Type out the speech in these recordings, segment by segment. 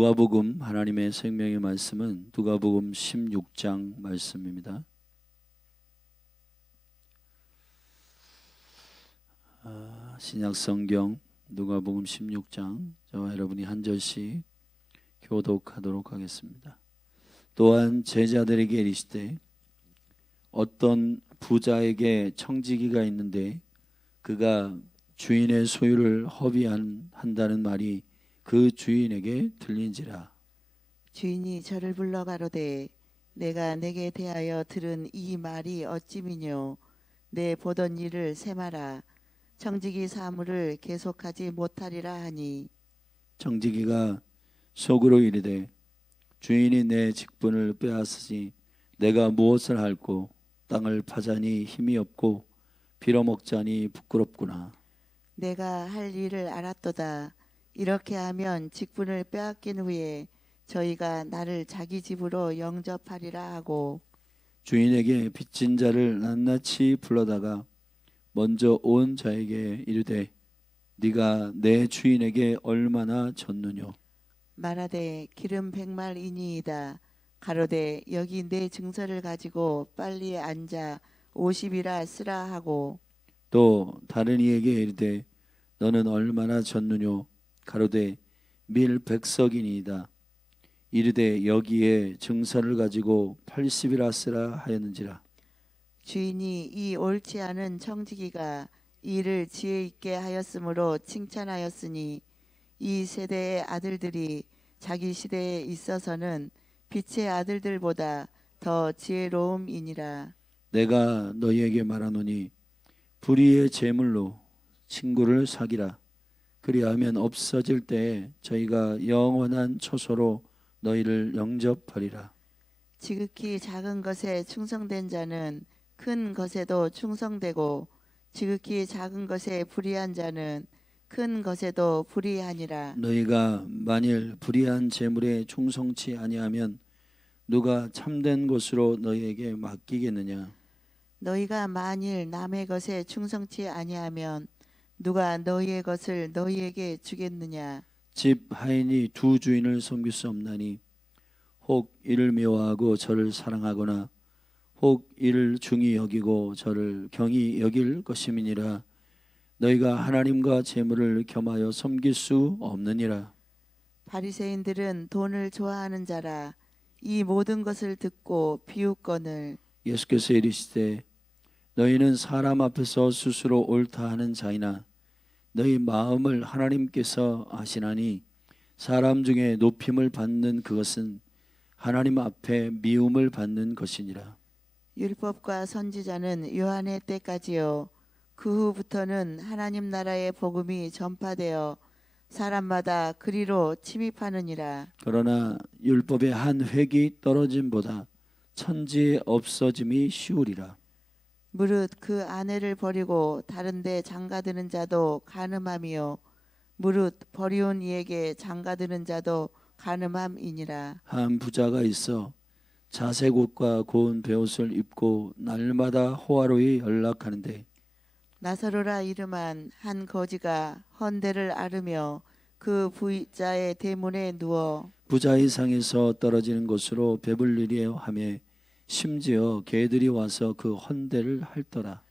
누가복음 하나님의 생명의 말씀은 누가복음 16장 말씀입니다. 신약성경 누가복음 16장 저와 여러분이 한 절씩 교독하도록 하겠습니다. 또한 제자들에게 이르시되 어떤 부자에게 청지기가 있는데 그가 주인의 소유를 허비한다는 말이 그 주인에게 들린지라. 주인이 저를 불러 가로되 내가 내게 대하여 들은 이 말이 어찌미뇨. 내 보던 일을 세마라. 청지기 사물을 계속하지 못하리라 하니. 청지기가 속으로 이르되 주인이 내 직분을 빼앗으니 내가 무엇을 할꼬. 땅을 파자니 힘이 없고 빌어먹자니 부끄럽구나. 내가 할 일을 알았도다. 이렇게 하면 직분을 빼앗긴 후에 저희가 나를 자기 집으로 영접하리라 하고. 주인에게 빚진 자를 낱낱이 불러다가 먼저 온 자에게 이르되 네가 내 주인에게 얼마나 졌느뇨. 말하되 기름 100말이니이다. 가로되 여기 내 증서를 가지고 빨리 앉아 50이라 쓰라 하고. 또 다른 이에게 이르되 너는 얼마나 졌느뇨. 가로되 밀 100석이니이다. 이르되 여기에 증서를 가지고 80이라 쓰라 하였는지라. 주인이 이 옳지 않은 청지기가 이를 지혜 있게 하였으므로 칭찬하였으니 이 세대의 아들들이 자기 시대에 있어서는 빛의 아들들보다 더 지혜로움이니라. 내가 너희에게 말하노니 불의의 제물로 친구를 사기라. 그리하면 없어질 때에 저희가 영원한 초소로 너희를 영접하리라. 지극히 작은 것에 충성된 자는 큰 것에도 충성되고 지극히 작은 것에 불의한 자는 큰 것에도 불의하니라. 너희가 만일 불의한 제물에 충성치 아니하면 누가 참된 것으로 너희에게 맡기겠느냐. 너희가 만일 남의 것에 충성치 아니하면 누가 너희의 것을 너희에게 주겠느냐. 집 하인이 두 주인을 섬길 수 없나니 혹 이를 미워하고 저를 사랑하거나 혹 이를 중히 여기고 저를 경히 여길 것임이니라. 너희가 하나님과 재물을 겸하여 섬길 수 없느니라. 바리새인들은 돈을 좋아하는 자라. 이 모든 것을 듣고 비웃거늘. 예수께서 이르시되 너희는 사람 앞에서 스스로 옳다 하는 자이나 너희 마음을 하나님께서 아시나니 사람 중에 높임을 받는 그것은 하나님 앞에 미움을 받는 것이니라. 율법과 선지자는 요한의 때까지요. 그 후부터는 하나님 나라의 복음이 전파되어 사람마다 그리로 침입하느니라. 그러나 율법의 한 획이 떨어짐보다 천지의 없어짐이 쉬우리라. 무릇 그 아내를 버리고 다른 데 장가드는 자도 간음함이요 무릇 버리온 이에게 장가드는 자도 간음함이니라. 한 부자가 있어 자색 옷과 고운 베옷을 입고 날마다 호화로이 연락하는데 나사로라 이름한 한 거지가 헌대를 앓으며 그 부자의 대문에 누워 부자의 상에서 떨어지는 곳으로 배불리려 하며 심지어 개들이 와서 그 헌대를 핥더라.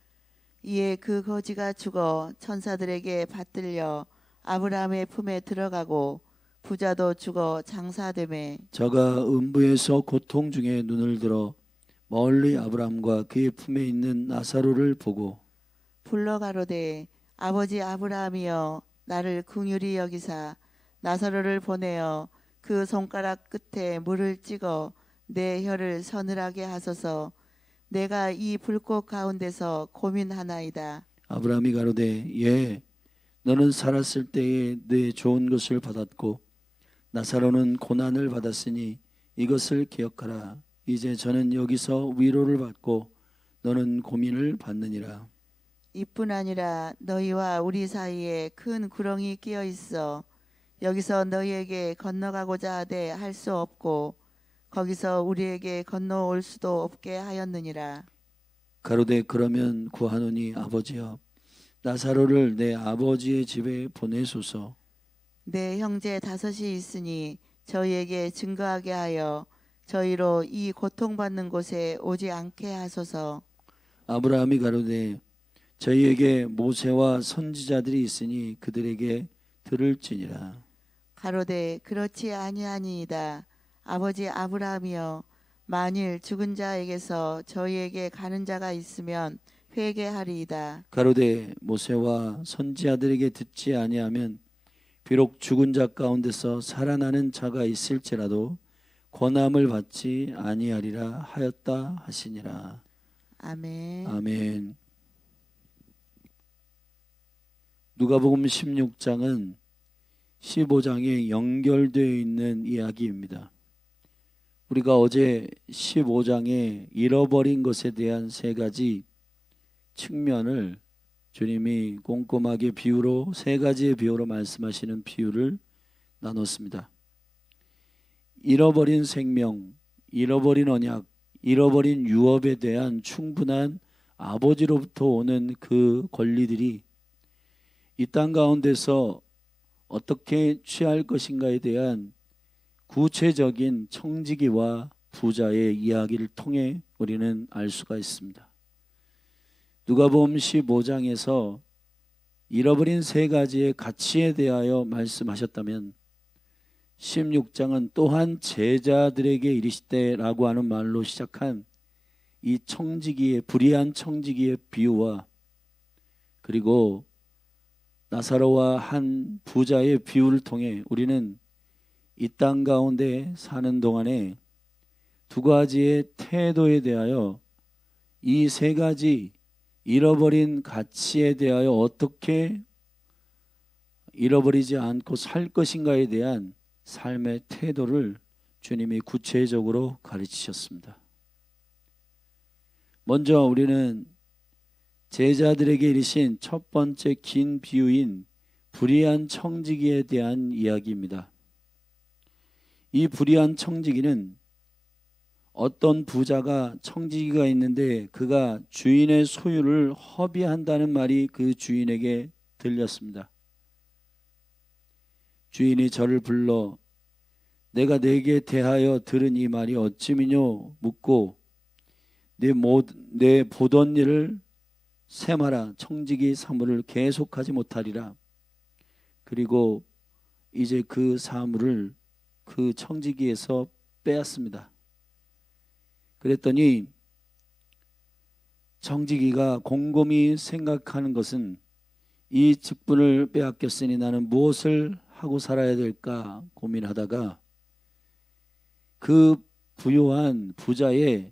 이에 그 거지가 죽어 천사들에게 받들려 아브라함의 품에 들어가고 부자도 죽어 장사되매 저가 음부에서 고통 중에 눈을 들어 멀리 아브라함과 그의 품에 있는 나사로를 보고 불러 가로되 아버지 아브라함이여 나를 긍휼히 여기사 나사로를 보내어 그 손가락 끝에 물을 찍어 내 혀를 서늘하게 하소서. 내가 이 불꽃 가운데서 고민하나이다. 아브라함이 가로되 예 너는 살았을 때에 내 좋은 것을 받았고 나사로는 고난을 받았으니 이것을 기억하라. 이제 저는 여기서 위로를 받고 너는 고민을 받느니라. 이뿐 아니라 너희와 우리 사이에 큰 구렁이 끼어 있어 여기서 너희에게 건너가고자 하되 할 수 없고 거기서 우리에게 건너올 수도 없게 하였느니라. 가로되 그러면 구하노니 아버지여 나사로를 내 아버지의 집에 보내소서. 내 형제 5이 있으니 저희에게 증거하게 하여 저희로 이 고통받는 곳에 오지 않게 하소서. 아브라함이 가로되 저희에게 모세와 선지자들이 있으니 그들에게 들을지니라. 가로되 그렇지 아니하니이다. 아버지 아브라함이여, 만일 죽은 자에게서 저희에게 가는 자가 있으면 회개하리이다. 가로되 모세와 선지자들에게 듣지 아니하면 비록 죽은 자 가운데서 살아나는 자가 있을지라도 권함을 받지 아니하리라 하였다 하시니라. 아멘. 아멘. 누가복음 16장은 15장에 연결되어 있는 이야기입니다. 우리가 어제 15장에 잃어버린 것에 대한 세 가지 측면을 주님이 꼼꼼하게 비유로, 세 가지의 비유로 말씀하시는 비유를 나눴습니다. 잃어버린 생명, 잃어버린 언약, 잃어버린 유업에 대한 충분한 아버지로부터 오는 그 권리들이 이 땅 가운데서 어떻게 취할 것인가에 대한 구체적인 청지기와 부자의 이야기를 통해 우리는 알 수가 있습니다. 누가복음 15장에서 잃어버린 세 가지의 가치에 대하여 말씀하셨다면 16장은 또한 제자들에게 이르시되라고 하는 말로 시작한 이 청지기의, 불의한 청지기의 비유와, 그리고 나사로와 한 부자의 비유를 통해 우리는 이 땅 가운데 사는 동안에 두 가지의 태도에 대하여, 이 세 가지 잃어버린 가치에 대하여 어떻게 잃어버리지 않고 살 것인가에 대한 삶의 태도를 주님이 구체적으로 가르치셨습니다. 먼저 우리는 제자들에게 이르신 첫 번째 긴 비유인 불의한 청지기에 대한 이야기입니다. 이 불의한 청지기는 어떤 부자가 청지기가 있는데 그가 주인의 소유를 허비한다는 말이 그 주인에게 들렸습니다. 주인이 저를 불러 내가 네게 대하여 들은 이 말이 어찌미뇨 묻고 내 보던 일을 세마라 청지기 사물을 계속하지 못하리라. 그리고 이제 그 사물을 그 청지기에서 빼앗습니다. 그랬더니 청지기가 곰곰이 생각하는 것은 이 직분을 빼앗겼으니 나는 무엇을 하고 살아야 될까 고민하다가 그 부유한 부자의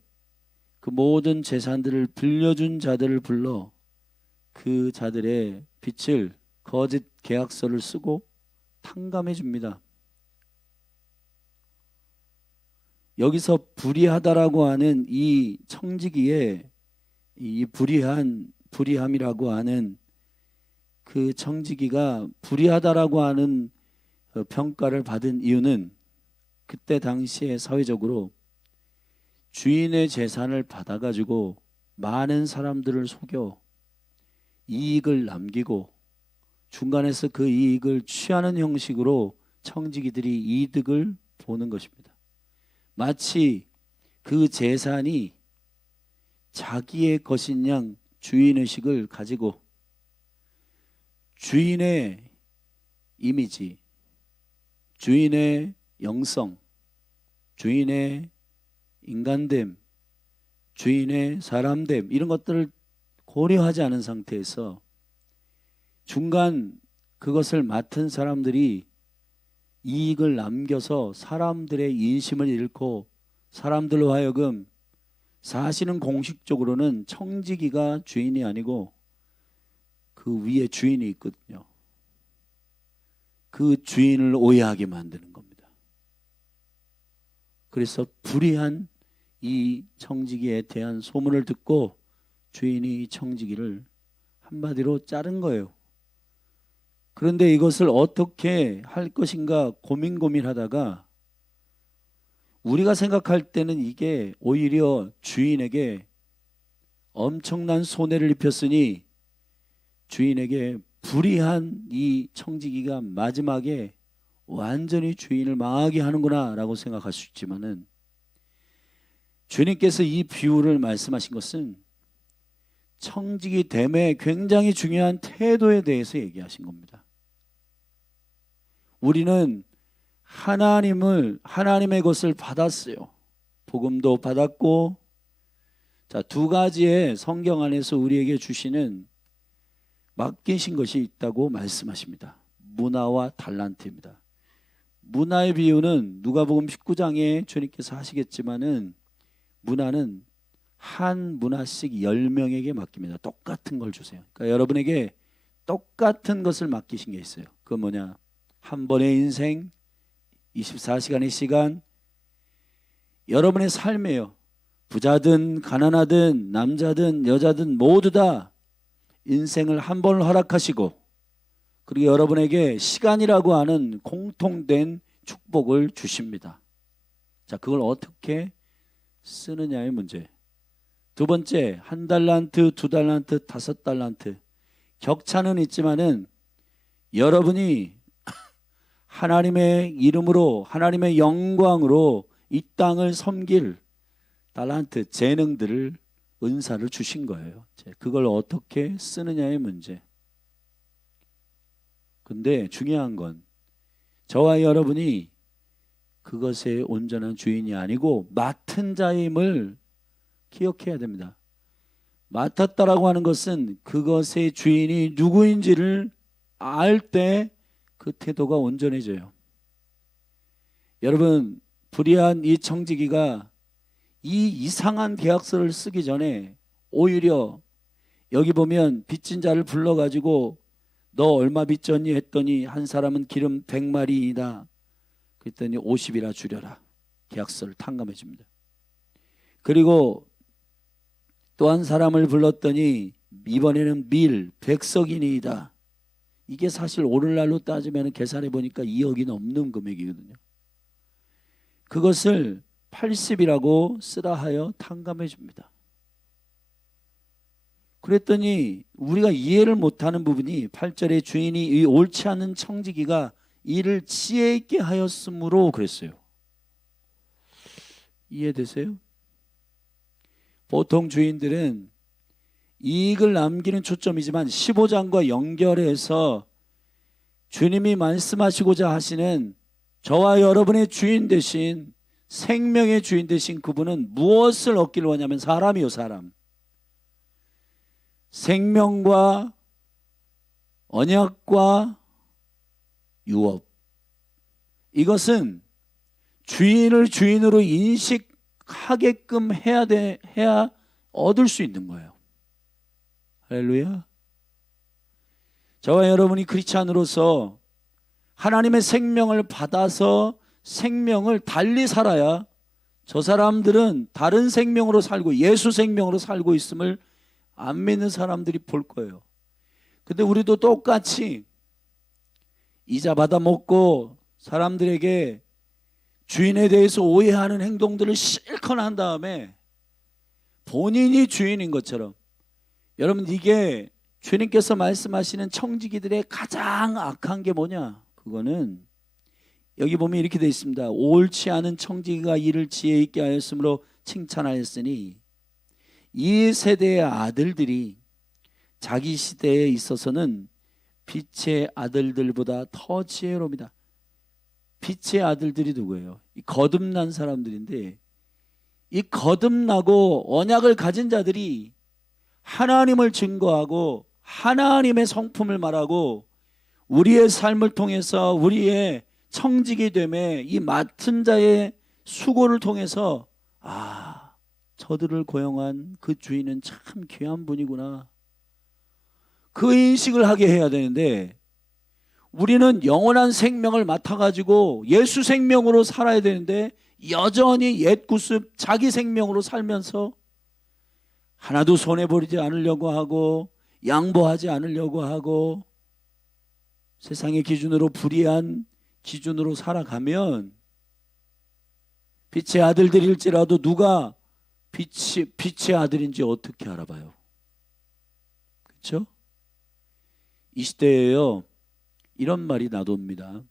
그 모든 재산들을 빌려준 자들을 불러 그 자들의 빚을 거짓 계약서를 쓰고 탕감해 줍니다. 여기서 불의하다라고 하는 이 청지기의 이 불의함이라고 하는 그 청지기가 불의하다라고 하는 평가를 받은 이유는 그때 당시에 사회적으로 주인의 재산을 받아가지고 많은 사람들을 속여 이익을 남기고 중간에서 그 이익을 취하는 형식으로 청지기들이 이득을 보는 것입니다. 마치 그 재산이 자기의 것인 양 주인의식을 가지고 주인의 이미지, 주인의 영성, 주인의 인간됨, 주인의 사람됨, 이런 것들을 고려하지 않은 상태에서 중간 그것을 맡은 사람들이 이익을 남겨서 사람들의 인심을 잃고 사람들로 하여금, 사실은 공식적으로는 청지기가 주인이 아니고 그 위에 주인이 있거든요. 그 주인을 오해하게 만드는 겁니다. 그래서 불의한 이 청지기에 대한 소문을 듣고 주인이 이 청지기를 한마디로 자른 거예요. 그런데 이것을 어떻게 할 것인가 고민하다가 우리가 생각할 때는 이게 오히려 주인에게 엄청난 손해를 입혔으니 주인에게 불의한 이 청지기가 마지막에 완전히 주인을 망하게 하는구나 라고 생각할 수 있지만은, 주님께서 이 비유를 말씀하신 것은 청지기 됨의 굉장히 중요한 태도에 대해서 얘기하신 겁니다. 우리는 하나님의 것을 받았어요. 복음도 받았고, 자, 두 가지의 성경 안에서 우리에게 주시는 맡기신 것이 있다고 말씀하십니다. 문화와 달란트입니다. 문화의 비유는 누가복음 19장에 주님께서 하시겠지만은, 문화는 한 문화씩 10명에게 맡깁니다. 똑같은 걸 주세요. 그러니까 여러분에게 똑같은 것을 맡기신 게 있어요. 그건 뭐냐? 한 번의 인생, 24시간의 시간, 여러분의 삶이에요. 부자든 가난하든 남자든 여자든 모두 다 인생을 한 번을 허락하시고, 그리고 여러분에게 시간이라고 하는 공통된 축복을 주십니다. 자, 그걸 어떻게 쓰느냐의 문제. 두 번째, 1달란트, 2달란트, 5달란트. 격차는 있지만은 여러분이 하나님의 이름으로, 하나님의 영광으로 이 땅을 섬길 달란트, 재능들을, 은사를 주신 거예요. 그걸 어떻게 쓰느냐의 문제. 근데 중요한 건 저와 여러분이 그것의 온전한 주인이 아니고 맡은 자임을 기억해야 됩니다. 맡았다라고 하는 것은 그것의 주인이 누구인지를 알 때 그 태도가 온전해져요. 여러분, 불의한 이 청지기가 이 이상한 계약서를 쓰기 전에 오히려 여기 보면 빚진 자를 불러가지고 너 얼마 빚졌니 했더니 한 사람은 기름 100마리이다. 그랬더니 50이라 주려라. 계약서를 탕감해 줍니다. 그리고 또 한 사람을 불렀더니 이번에는 밀 100석이니이다. 이게 사실 오늘날로 따지면 계산해 보니까 2억이 넘는 금액이거든요. 그것을 80이라고 쓰라 하여 탕감해 줍니다. 그랬더니 우리가 이해를 못하는 부분이 8절에 주인이 이 옳지 않은 청지기가 이를 지혜 있게 하였으므로 그랬어요. 이해되세요? 보통 주인들은 이익을 남기는 초점이지만 15장과 연결해서 주님이 말씀하시고자 하시는 저와 여러분의 주인 되신, 생명의 주인 되신 그분은 무엇을 얻기를 원하냐면 사람이요, 사람. 생명과 언약과 유업. 이것은 주인을 주인으로 인식하게끔 해야 얻을 수 있는 거예요. 할렐루야. 저와 여러분이 크리스찬으로서 하나님의 생명을 받아서 생명을 달리 살아야 저 사람들은 다른 생명으로 살고 예수 생명으로 살고 있음을 안 믿는 사람들이 볼 거예요. 근데 우리도 똑같이 이자 받아 먹고 사람들에게 주인에 대해서 오해하는 행동들을 실컷 한 다음에 본인이 주인인 것처럼, 여러분 이게 주님께서 말씀하시는 청지기들의 가장 악한 게 뭐냐? 그거는 여기 보면 이렇게 되어 있습니다. 옳지 않은 청지기가 이를 지혜 있게 하였으므로 칭찬하였으니, 이 세대의 아들들이 자기 시대에 있어서는 빛의 아들들보다 더 지혜로웁니다. 빛의 아들들이 누구예요? 이 거듭난 사람들인데, 이 거듭나고 언약을 가진 자들이 하나님을 증거하고 하나님의 성품을 말하고 우리의 삶을 통해서 우리의 청지기 됨에 이 맡은 자의 수고를 통해서 저들을 고용한 그 주인은 참 귀한 분이구나, 그 인식을 하게 해야 되는데, 우리는 영원한 생명을 맡아가지고 예수 생명으로 살아야 되는데 여전히 옛구습 자기 생명으로 살면서 하나도 손해버리지 않으려고 하고 양보하지 않으려고 하고 세상의 기준으로 불의한 기준으로 살아가면 빛의 아들들일지라도 누가 빛의 아들인지 어떻게 알아봐요? 그렇죠? 이 시대에요, 이런 말이 나놉니다.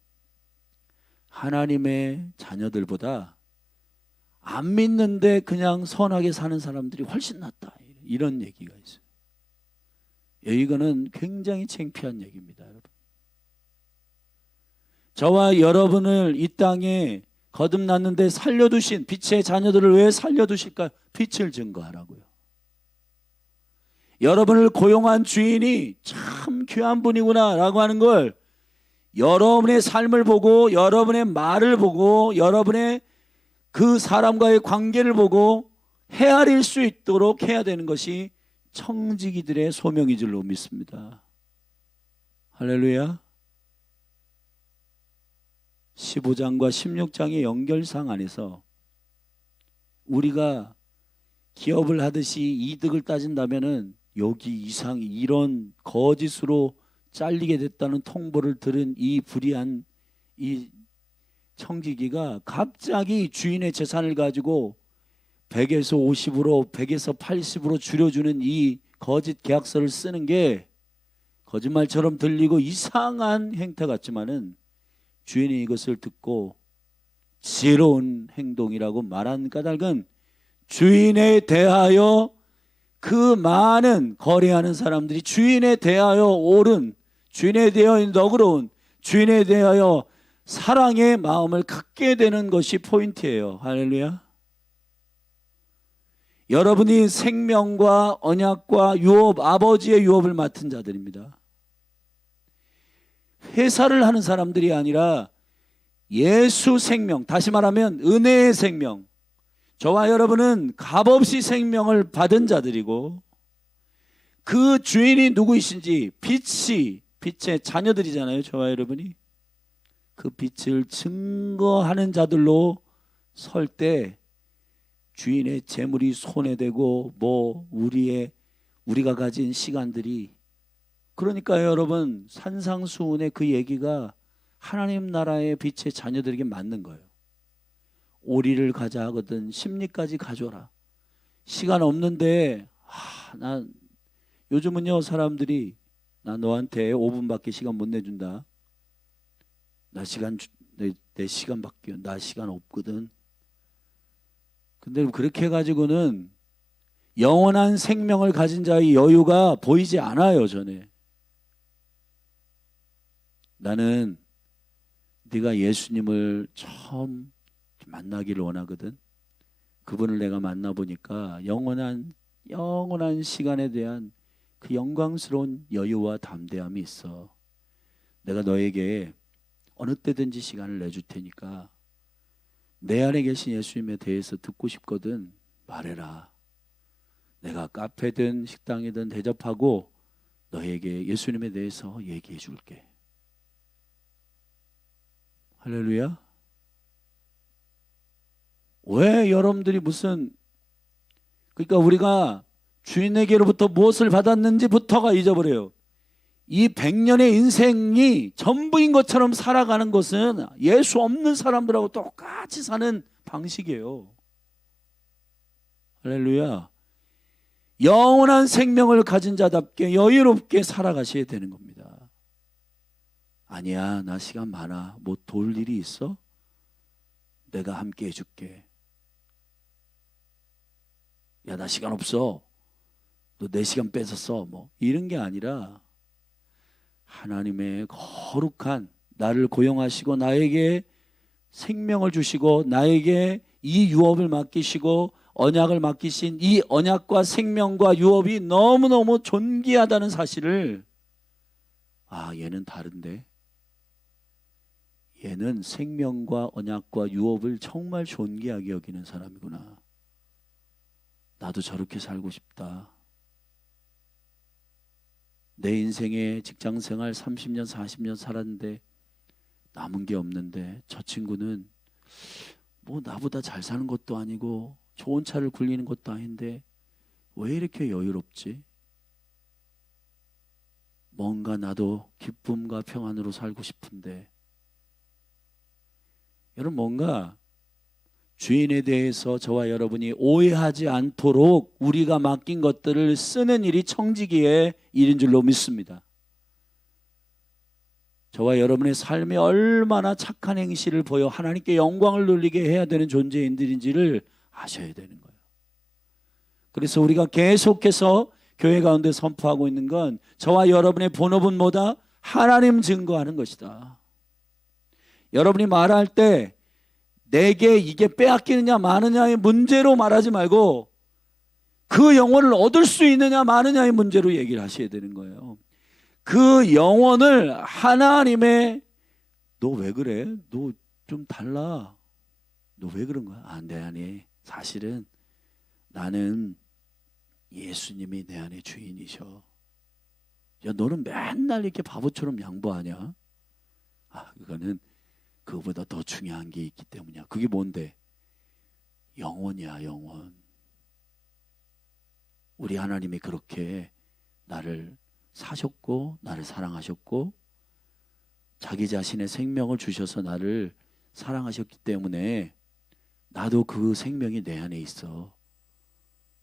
하나님의 자녀들보다 안 믿는데 그냥 선하게 사는 사람들이 훨씬 낫다, 이런 얘기가 있어요. 이거는 굉장히 창피한 얘기입니다, 여러분. 저와 여러분을 이 땅에 거듭났는데 살려두신 빛의 자녀들을 왜 살려두실까요? 빛을 증거하라고요. 여러분을 고용한 주인이 참 귀한 분이구나 라고 하는 걸 여러분의 삶을 보고, 여러분의 말을 보고, 여러분의 그 사람과의 관계를 보고 헤아릴 수 있도록 해야 되는 것이 청지기들의 소명인 줄로 믿습니다. 할렐루야. 15장과 16장의 연결상 안에서 우리가 기업을 하듯이 이득을 따진다면은 여기 이상 이런 거짓으로 잘리게 됐다는 통보를 들은 이 불의한 이 청지기가 갑자기 주인의 재산을 가지고 100에서 50으로 100에서 80으로 줄여주는 이 거짓 계약서를 쓰는 게 거짓말처럼 들리고 이상한 행태 같지만은 주인이 이것을 듣고 지혜로운 행동이라고 말한 까닭은 주인에 대하여 그 많은 거래하는 사람들이 주인에 대하여 옳은, 주인에 대하여 너그러운, 주인에 대하여 사랑의 마음을 갖게 되는 것이 포인트예요. 할렐루야. 여러분이 생명과 언약과 유업, 아버지의 유업을 맡은 자들입니다. 회사를 하는 사람들이 아니라 예수 생명, 다시 말하면 은혜의 생명, 저와 여러분은 값없이 생명을 받은 자들이고 그 주인이 누구이신지, 빛의 자녀들이잖아요. 저와 여러분이 그 빛을 증거하는 자들로 설 때 주인의 재물이 손에 대고 우리가 가진 시간들이, 그러니까 여러분 산상수훈의 그 얘기가 하나님 나라의 빛의 자녀들에게 맞는 거예요. 오리를 가자 하거든 심리까지 가져라. 시간 없는데 난 요즘은요 사람들이 나 너한테 5분밖에 시간 못 내준다. 내 시간밖에 나 시간 없거든. 근데 그렇게 해가지고는 영원한 생명을 가진 자의 여유가 보이지 않아요. 전에 나는 네가 예수님을 처음 만나기를 원하거든. 그분을 내가 만나보니까 영원한 시간에 대한 그 영광스러운 여유와 담대함이 있어. 내가 너에게 어느 때든지 시간을 내줄 테니까 내 안에 계신 예수님에 대해서 듣고 싶거든. 말해라. 내가 카페든 식당이든 대접하고 너에게 예수님에 대해서 얘기해 줄게. 할렐루야. 왜 여러분들이 그러니까 우리가 주인에게로부터 무엇을 받았는지부터가 잊어버려요. 이 100년의 인생이 전부인 것처럼 살아가는 것은 예수 없는 사람들하고 똑같이 사는 방식이에요. 할렐루야. 영원한 생명을 가진 자답게 여유롭게 살아가셔야 되는 겁니다. 아니야, 나 시간 많아. 뭐 도울 일이 있어? 내가 함께 해줄게. 야, 나 시간 없어. 너 내 시간 뺏었어. 뭐 이런 게 아니라 하나님의 거룩한 나를 고용하시고 나에게 생명을 주시고 나에게 이 유업을 맡기시고 언약을 맡기신 이 언약과 생명과 유업이 너무너무 존귀하다는 사실을, 얘는 다른데, 얘는 생명과 언약과 유업을 정말 존귀하게 여기는 사람이구나. 나도 저렇게 살고 싶다. 내 인생에 직장생활 30년 40년 살았는데 남은 게 없는데 저 친구는 뭐 나보다 잘 사는 것도 아니고 좋은 차를 굴리는 것도 아닌데 왜 이렇게 여유롭지? 뭔가 나도 기쁨과 평안으로 살고 싶은데. 여러분, 뭔가 주인에 대해서 저와 여러분이 오해하지 않도록 우리가 맡긴 것들을 쓰는 일이 청지기의 일인 줄로 믿습니다. 저와 여러분의 삶이 얼마나 착한 행실을 보여 하나님께 영광을 돌리게 해야 되는 존재인들인지를 아셔야 되는 거예요. 그래서 우리가 계속해서 교회 가운데 선포하고 있는 건 저와 여러분의 본업은 뭐다? 하나님 증거하는 것이다. 여러분이 말할 때 내게 이게 빼앗기느냐 마느냐의 문제로 말하지 말고 그 영혼을 얻을 수 있느냐 마느냐의 문제로 얘기를 하셔야 되는 거예요. 그 영혼을 하나님의 너 왜 그래? 너 좀 달라. 너 왜 그런 거야? 아니 사실은 나는 예수님이 내 안에 주인이셔. 야 너는 맨날 이렇게 바보처럼 양보하냐? 그거는 그거보다 더 중요한 게 있기 때문이야. 그게 뭔데? 영혼이야, 영혼. 우리 하나님이 그렇게 나를 사셨고 나를 사랑하셨고 자기 자신의 생명을 주셔서 나를 사랑하셨기 때문에 나도 그 생명이 내 안에 있어.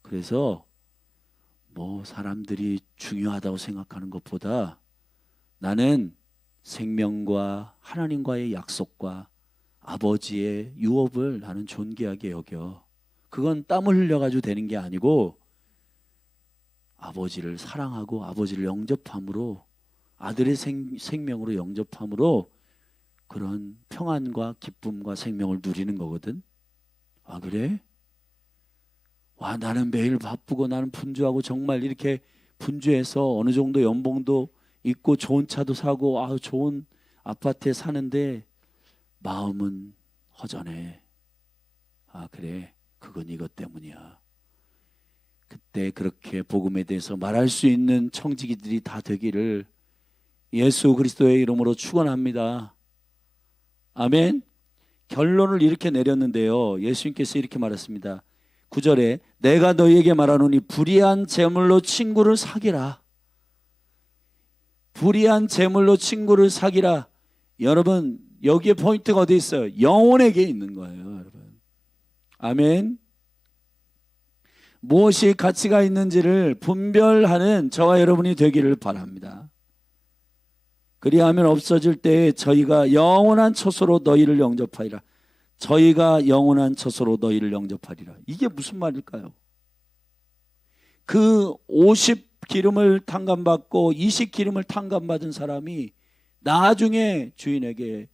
그래서 뭐 사람들이 중요하다고 생각하는 것보다 나는 생명과 하나님과의 약속과 아버지의 유업을 나는 존귀하게 여겨. 그건 땀을 흘려가지고 되는 게 아니고 아버지를 사랑하고 아버지를 영접함으로 아들의 생명으로 영접함으로 그런 평안과 기쁨과 생명을 누리는 거거든. 그래? 와 나는 매일 바쁘고 나는 분주하고 정말 이렇게 분주해서 어느 정도 연봉도 있고 좋은 차도 사고 좋은 아파트에 사는데 마음은 허전해. 그래 그건 이것 때문이야. 그때 그렇게 복음에 대해서 말할 수 있는 청지기들이 다 되기를 예수 그리스도의 이름으로 축원합니다. 아멘. 결론을 이렇게 내렸는데요. 예수님께서 이렇게 말했습니다. 9절에 내가 너희에게 말하노니 불의한 재물로 친구를 사기라. 불의한 재물로 친구를 사기라. 여러분 여기에 포인트가 어디 있어요? 영혼에게 있는 거예요, 여러분. 아멘. 무엇이 가치가 있는지를 분별하는 저와 여러분이 되기를 바랍니다. 그리하면 없어질 때에 저희가 영원한 처소로 너희를 영접하리라. 저희가 영원한 처소로 너희를 영접하리라. 이게 무슨 말일까요? 그 50 기름을 탕감받고 20 기름을 탕감받은 사람이 나중에 주인에게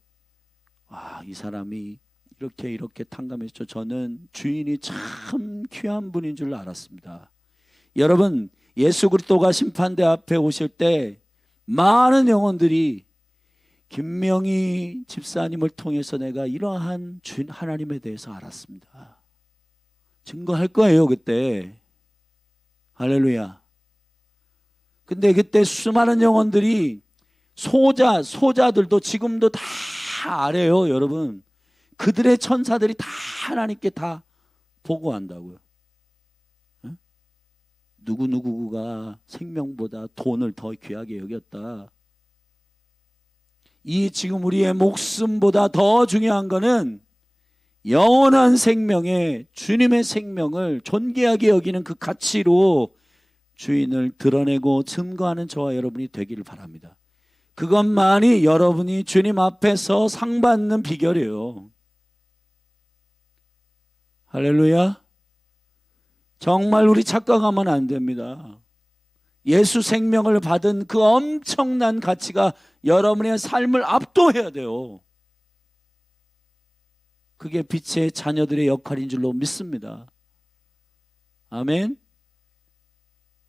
이 사람이 이렇게 탕감했죠. 저는 주인이 참 귀한 분인 줄 알았습니다. 여러분 예수 그리스도가 심판대 앞에 오실 때 많은 영혼들이 김명희 집사님을 통해서 내가 이러한 주인 하나님에 대해서 알았습니다. 증거할 거예요 그때. 할렐루야. 근데 그때 수많은 영혼들이 소자들도 지금도 다 알아요 여러분. 그들의 천사들이 다 하나님께 다 보고한다고요. 누구누구가 생명보다 돈을 더 귀하게 여겼다. 이 지금 우리의 목숨보다 더 중요한 거는 영원한 생명에 주님의 생명을 존귀하게 여기는 그 가치로 주인을 드러내고 증거하는 저와 여러분이 되기를 바랍니다. 그것만이 여러분이 주님 앞에서 상 받는 비결이에요. 할렐루야. 정말 우리 착각하면 안 됩니다. 예수 생명을 받은 그 엄청난 가치가 여러분의 삶을 압도해야 돼요. 그게 빛의 자녀들의 역할인 줄로 믿습니다. 아멘.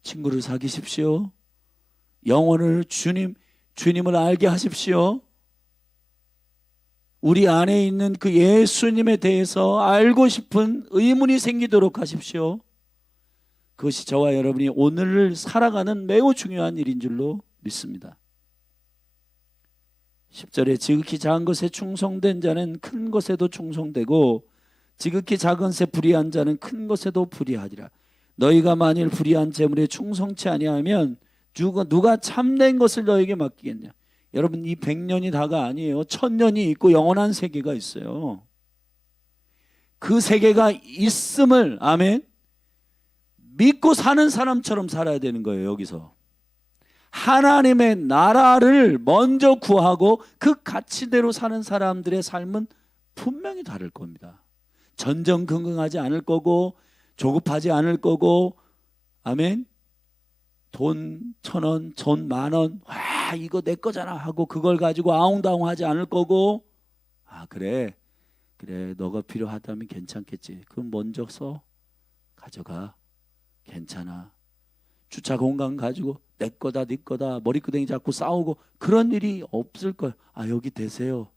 친구를 사귀십시오. 영혼을 주님을 알게 하십시오. 우리 안에 있는 그 예수님에 대해서 알고 싶은 의문이 생기도록 하십시오. 그것이 저와 여러분이 오늘을 살아가는 매우 중요한 일인 줄로 믿습니다. 10절에 지극히 작은 것에 충성된 자는 큰 것에도 충성되고 지극히 작은 것에 불의한 자는 큰 것에도 불의하리라. 너희가 만일 불의한 재물에 충성치 아니하면 누가 참된 것을 너에게 맡기겠냐. 여러분 이 100년이 다가 아니에요. 1000년이 있고 영원한 세계가 있어요. 그 세계가 있음을 아멘 믿고 사는 사람처럼 살아야 되는 거예요. 여기서 하나님의 나라를 먼저 구하고 그 가치대로 사는 사람들의 삶은 분명히 다를 겁니다. 전전긍긍하지 않을 거고 조급하지 않을 거고, 아멘. 돈 1,000원, 돈 10,000원, 와 이거 내 거잖아 하고 그걸 가지고 아웅다웅하지 않을 거고, 아 그래 너가 필요하다면 괜찮겠지. 그럼 먼저 써 가져가, 괜찮아. 주차 공간 가지고 내 거다 네 거다 머리끄댕이 잡고 싸우고 그런 일이 없을 거예요. 아 여기 되세요.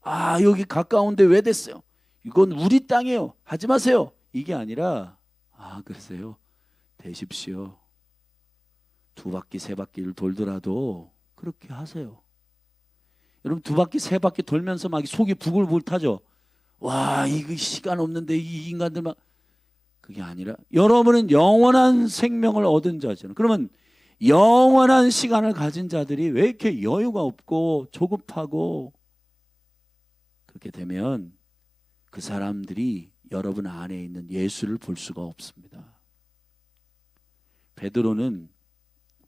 아 여기 가까운데 왜 됐어요? 이건 우리 땅이에요. 하지 마세요. 이게 아니라, 아 그러세요. 되십시오. 2바퀴 3바퀴를 돌더라도 그렇게 하세요. 여러분 2바퀴 3바퀴 돌면서 막 속이 부글부글 타죠. 와 이거 시간 없는데 이 인간들 막, 그게 아니라 여러분은 영원한 생명을 얻은 자잖아요. 그러면 영원한 시간을 가진 자들이 왜 이렇게 여유가 없고 조급하고, 그렇게 되면 그 사람들이 여러분 안에 있는 예수를 볼 수가 없습니다.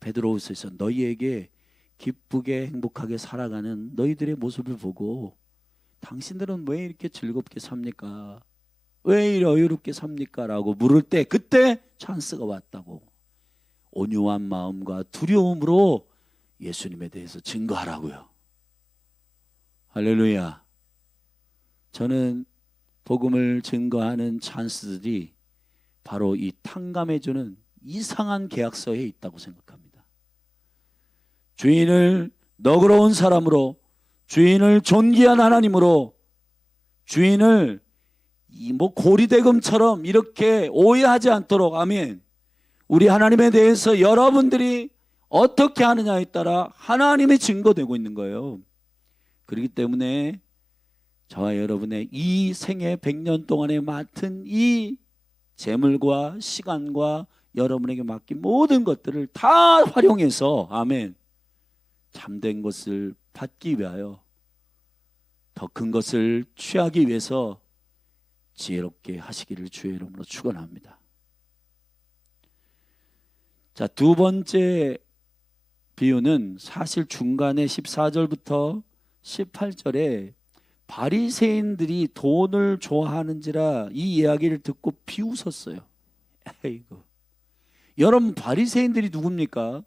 베드로후서에서 너희에게 기쁘게 행복하게 살아가는 너희들의 모습을 보고 당신들은 왜 이렇게 즐겁게 삽니까? 왜 이렇게 여유롭게 삽니까? 라고 물을 때 그때 찬스가 왔다고. 온유한 마음과 두려움으로 예수님에 대해서 증거하라고요. 할렐루야. 저는 복음을 증거하는 찬스들이 바로 이 탕감해주는 이상한 계약서에 있다고 생각합니다. 주인을 너그러운 사람으로, 주인을 존귀한 하나님으로, 주인을 고리대금처럼 이렇게 오해하지 않도록, 아멘. 우리 하나님에 대해서 여러분들이 어떻게 하느냐에 따라 하나님이 증거되고 있는 거예요. 그렇기 때문에 저와 여러분의 이 생애 100년 동안에 맡은 이 재물과 시간과 여러분에게 맡긴 모든 것들을 다 활용해서, 아멘, 참된 것을 받기 위하여, 더 큰 것을 취하기 위해서 지혜롭게 하시기를 주의 이름으로 축원합니다. 자, 2번째 비유는 사실 중간에 14절부터 18절에 바리새인들이 돈을 좋아하는지라 이 이야기를 듣고 비웃었어요. 아이고. 여러분 바리새인들이 누굽니까?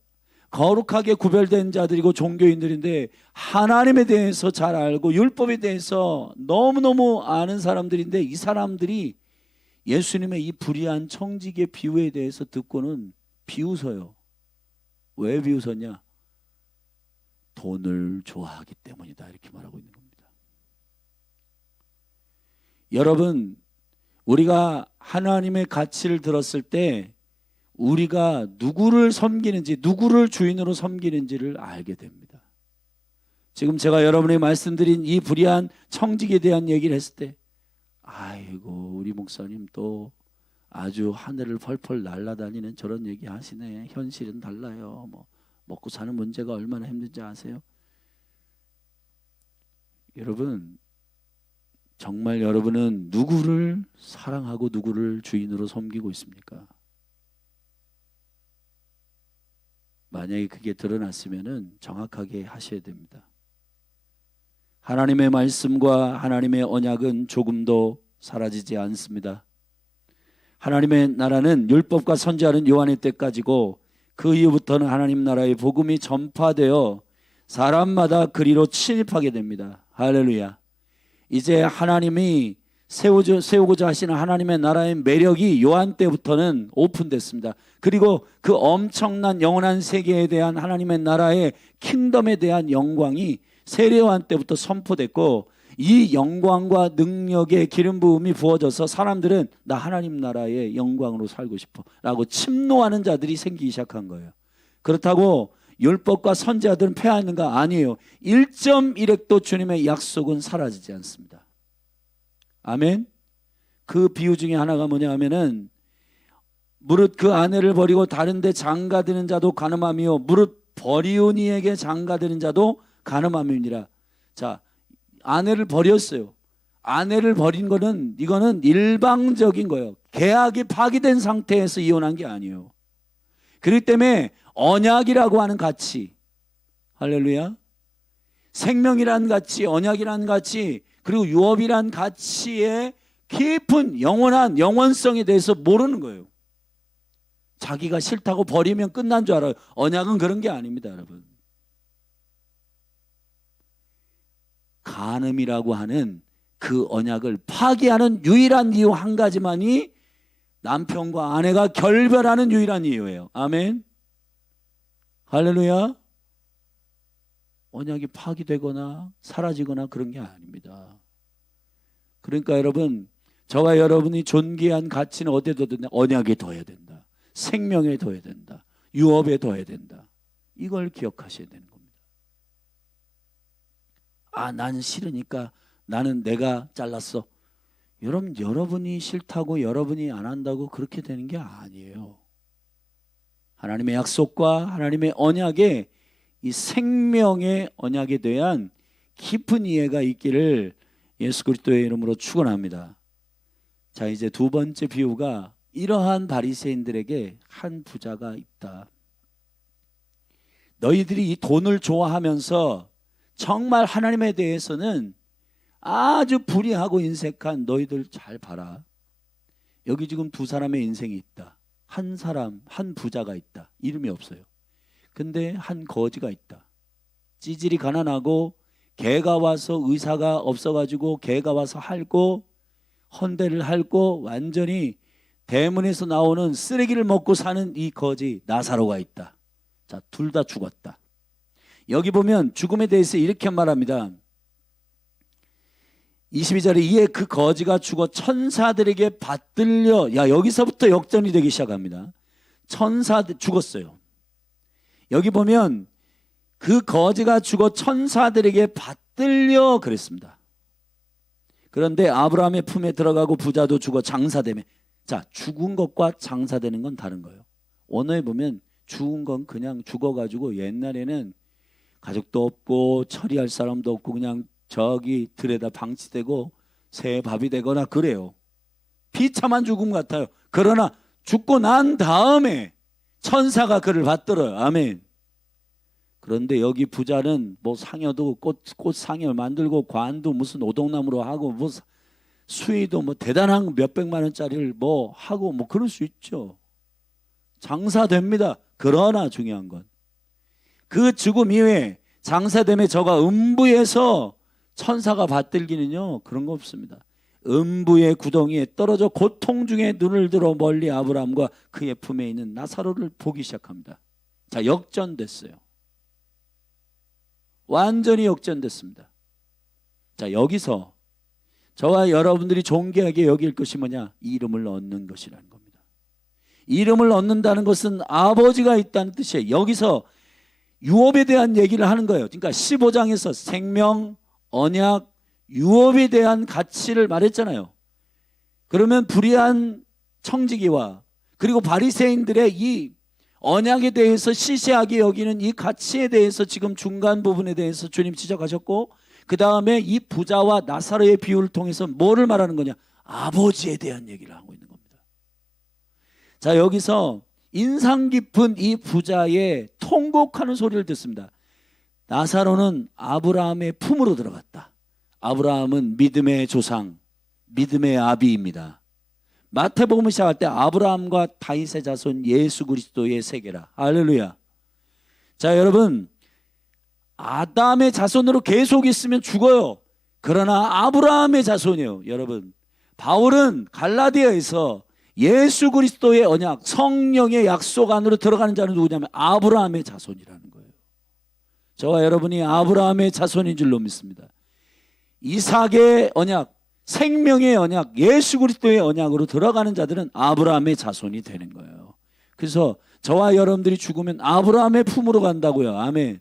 거룩하게 구별된 자들이고 종교인들인데 하나님에 대해서 잘 알고 율법에 대해서 너무너무 아는 사람들인데, 이 사람들이 예수님의 이 불의한 청지기의 비유에 대해서 듣고는 비웃어요. 왜 비웃었냐? 돈을 좋아하기 때문이다, 이렇게 말하고 있는 겁니다. 여러분, 우리가 하나님의 가치를 들었을 때 우리가 누구를 섬기는지, 누구를 주인으로 섬기는지를 알게 됩니다. 지금 제가 여러분에게 말씀드린 이 불의한 청지기에 대한 얘기를 했을 때, 아이고 우리 목사님 또 아주 하늘을 펄펄 날아다니는 저런 얘기 하시네. 현실은 달라요. 먹고 사는 문제가 얼마나 힘든지 아세요? 여러분, 정말 여러분은 누구를 사랑하고 누구를 주인으로 섬기고 있습니까? 만약에 그게 드러났으면 정확하게 하셔야 됩니다. 하나님의 말씀과 하나님의 언약은 조금도 사라지지 않습니다. 하나님의 나라는 율법과 선지자는 요한의 때까지고, 그 이후부터는 하나님 나라의 복음이 전파되어 사람마다 그리로 침입하게 됩니다. 할렐루야. 이제 하나님이 세우고자 하시는 하나님의 나라의 매력이 요한 때부터는 오픈됐습니다. 그리고 그 엄청난 영원한 세계에 대한 하나님의 나라의 킹덤에 대한 영광이 세례요한 때부터 선포됐고, 이 영광과 능력의 기름 부음이 부어져서 사람들은 나 하나님 나라의 영광으로 살고 싶어 라고 침노하는 자들이 생기기 시작한 거예요. 그렇다고 율법과 선지자들은 패하는가? 아니에요. 1.1획도 주님의 약속은 사라지지 않습니다. 아멘. 그 비유 중에 하나가 뭐냐 하면은, 무릇 그 아내를 버리고 다른 데 장가드는 자도 간음함이요 무릇 버리온 이에게 장가드는 자도 간음함이니라. 자, 아내를 버렸어요. 아내를 버린 거는, 이거는 일방적인 거예요. 계약이 파기된 상태에서 이혼한 게 아니에요. 그렇기 때문에 언약이라고 하는 가치, 할렐루야, 생명이라는 가치, 언약이라는 가치, 그리고 유업이라는 가치의 깊은 영원한 영원성에 대해서 모르는 거예요. 자기가 싫다고 버리면 끝난 줄 알아요. 언약은 그런 게 아닙니다, 여러분. 간음이라고 하는 그 언약을 파기하는 유일한 이유 한 가지만이 남편과 아내가 결별하는 유일한 이유예요. 아멘. 할렐루야. 언약이 파기되거나 사라지거나 그런 게 아닙니다. 그러니까 여러분, 저와 여러분이 존귀한 가치는 어디에 둬야 된다? 언약에 둬야 된다. 생명에 둬야 된다. 유업에 둬야 된다. 이걸 기억하셔야 되는 겁니다. 아, 난 싫으니까 나는 내가 잘랐어. 여러분이 싫다고 여러분이 안 한다고 그렇게 되는 게 아니에요. 하나님의 약속과 하나님의 언약에, 이 생명의 언약에 대한 깊은 이해가 있기를 예수 그리스도의 이름으로 축원합니다. 자, 이제 두 번째 비유가 이러한 바리새인들에게 한 부자가 있다. 너희들이 이 돈을 좋아하면서 정말 하나님에 대해서는 아주 불의하고 인색한 너희들 잘 봐라. 여기 지금 두 사람의 인생이 있다. 한 사람, 한 부자가 있다. 이름이 없어요. 근데 한 거지가 있다. 찌질이 가난하고 개가 와서 의사가 없어가지고 개가 와서 핥고 헌대를 핥고 완전히 대문에서 나오는 쓰레기를 먹고 사는 이 거지 나사로가 있다. 자, 둘 다 죽었다. 여기 보면 죽음에 대해서 이렇게 말합니다. 22절에 이에 그 거지가 죽어 천사들에게 받들려, 야, 여기서부터 역전이 되기 시작합니다. 천사들 죽었어요. 여기 보면 그 거지가 죽어 천사들에게 받들려 그랬습니다. 그런데 아브라함의 품에 들어가고 부자도 죽어 장사되며, 자, 죽은 것과 장사되는 건 다른 거예요. 원어에 보면 죽은 건 그냥 죽어가지고 옛날에는 가족도 없고 처리할 사람도 없고 그냥 저기 들에다 방치되고 새 밥이 되거나 그래요. 비참한 죽음 같아요. 그러나 죽고 난 다음에 천사가 그를 받들어요. 아멘. 그런데 여기 부자는 뭐 상여도 꽃 상여 만들고 관도 무슨 오동나무로 하고 뭐 수의도 뭐 대단한 몇백만 원짜리를 뭐 하고 뭐 그럴 수 있죠. 장사됩니다. 그러나 중요한 건 그 죽음 이후에 장사됨에 저가 음부에서 천사가 받들기는요, 그런 거 없습니다. 음부의 구덩이에 떨어져 고통 중에 눈을 들어 멀리 아브라함과 그의 품에 있는 나사로를 보기 시작합니다. 자, 역전됐어요. 완전히 역전됐습니다. 자, 여기서 저와 여러분들이 존귀하게 여길 것이 뭐냐? 이름을 얻는 것이라는 겁니다. 이름을 얻는다는 것은 아버지가 있다는 뜻이에요. 여기서 유업에 대한 얘기를 하는 거예요. 그러니까 15장에서 생명, 언약, 유업에 대한 가치를 말했잖아요. 그러면 불의한 청지기와 그리고 바리새인들의 이 언약에 대해서 시시하게 여기는 이 가치에 대해서 지금 중간 부분에 대해서 주님 지적하셨고, 그 다음에 이 부자와 나사로의 비유를 통해서 뭐를 말하는 거냐? 아버지에 대한 얘기를 하고 있는 겁니다. 자, 여기서 인상 깊은 이 부자의 통곡하는 소리를 듣습니다. 나사로는 아브라함의 품으로 들어갔다. 아브라함은 믿음의 조상, 믿음의 아비입니다. 마태복음 시작할 때 아브라함과 다윗의 자손 예수 그리스도의 세계라. 할렐루야. 자, 여러분, 아담의 자손으로 계속 있으면 죽어요. 그러나 아브라함의 자손이에요. 여러분, 바울은 갈라디아에서 예수 그리스도의 언약, 성령의 약속 안으로 들어가는 자는 누구냐면 아브라함의 자손이라는 거예요. 저와 여러분이 아브라함의 자손인 줄로 믿습니다. 이삭의 언약, 생명의 언약, 예수 그리스도의 언약으로 들어가는 자들은 아브라함의 자손이 되는 거예요. 그래서 저와 여러분들이 죽으면 아브라함의 품으로 간다고요. 아멘.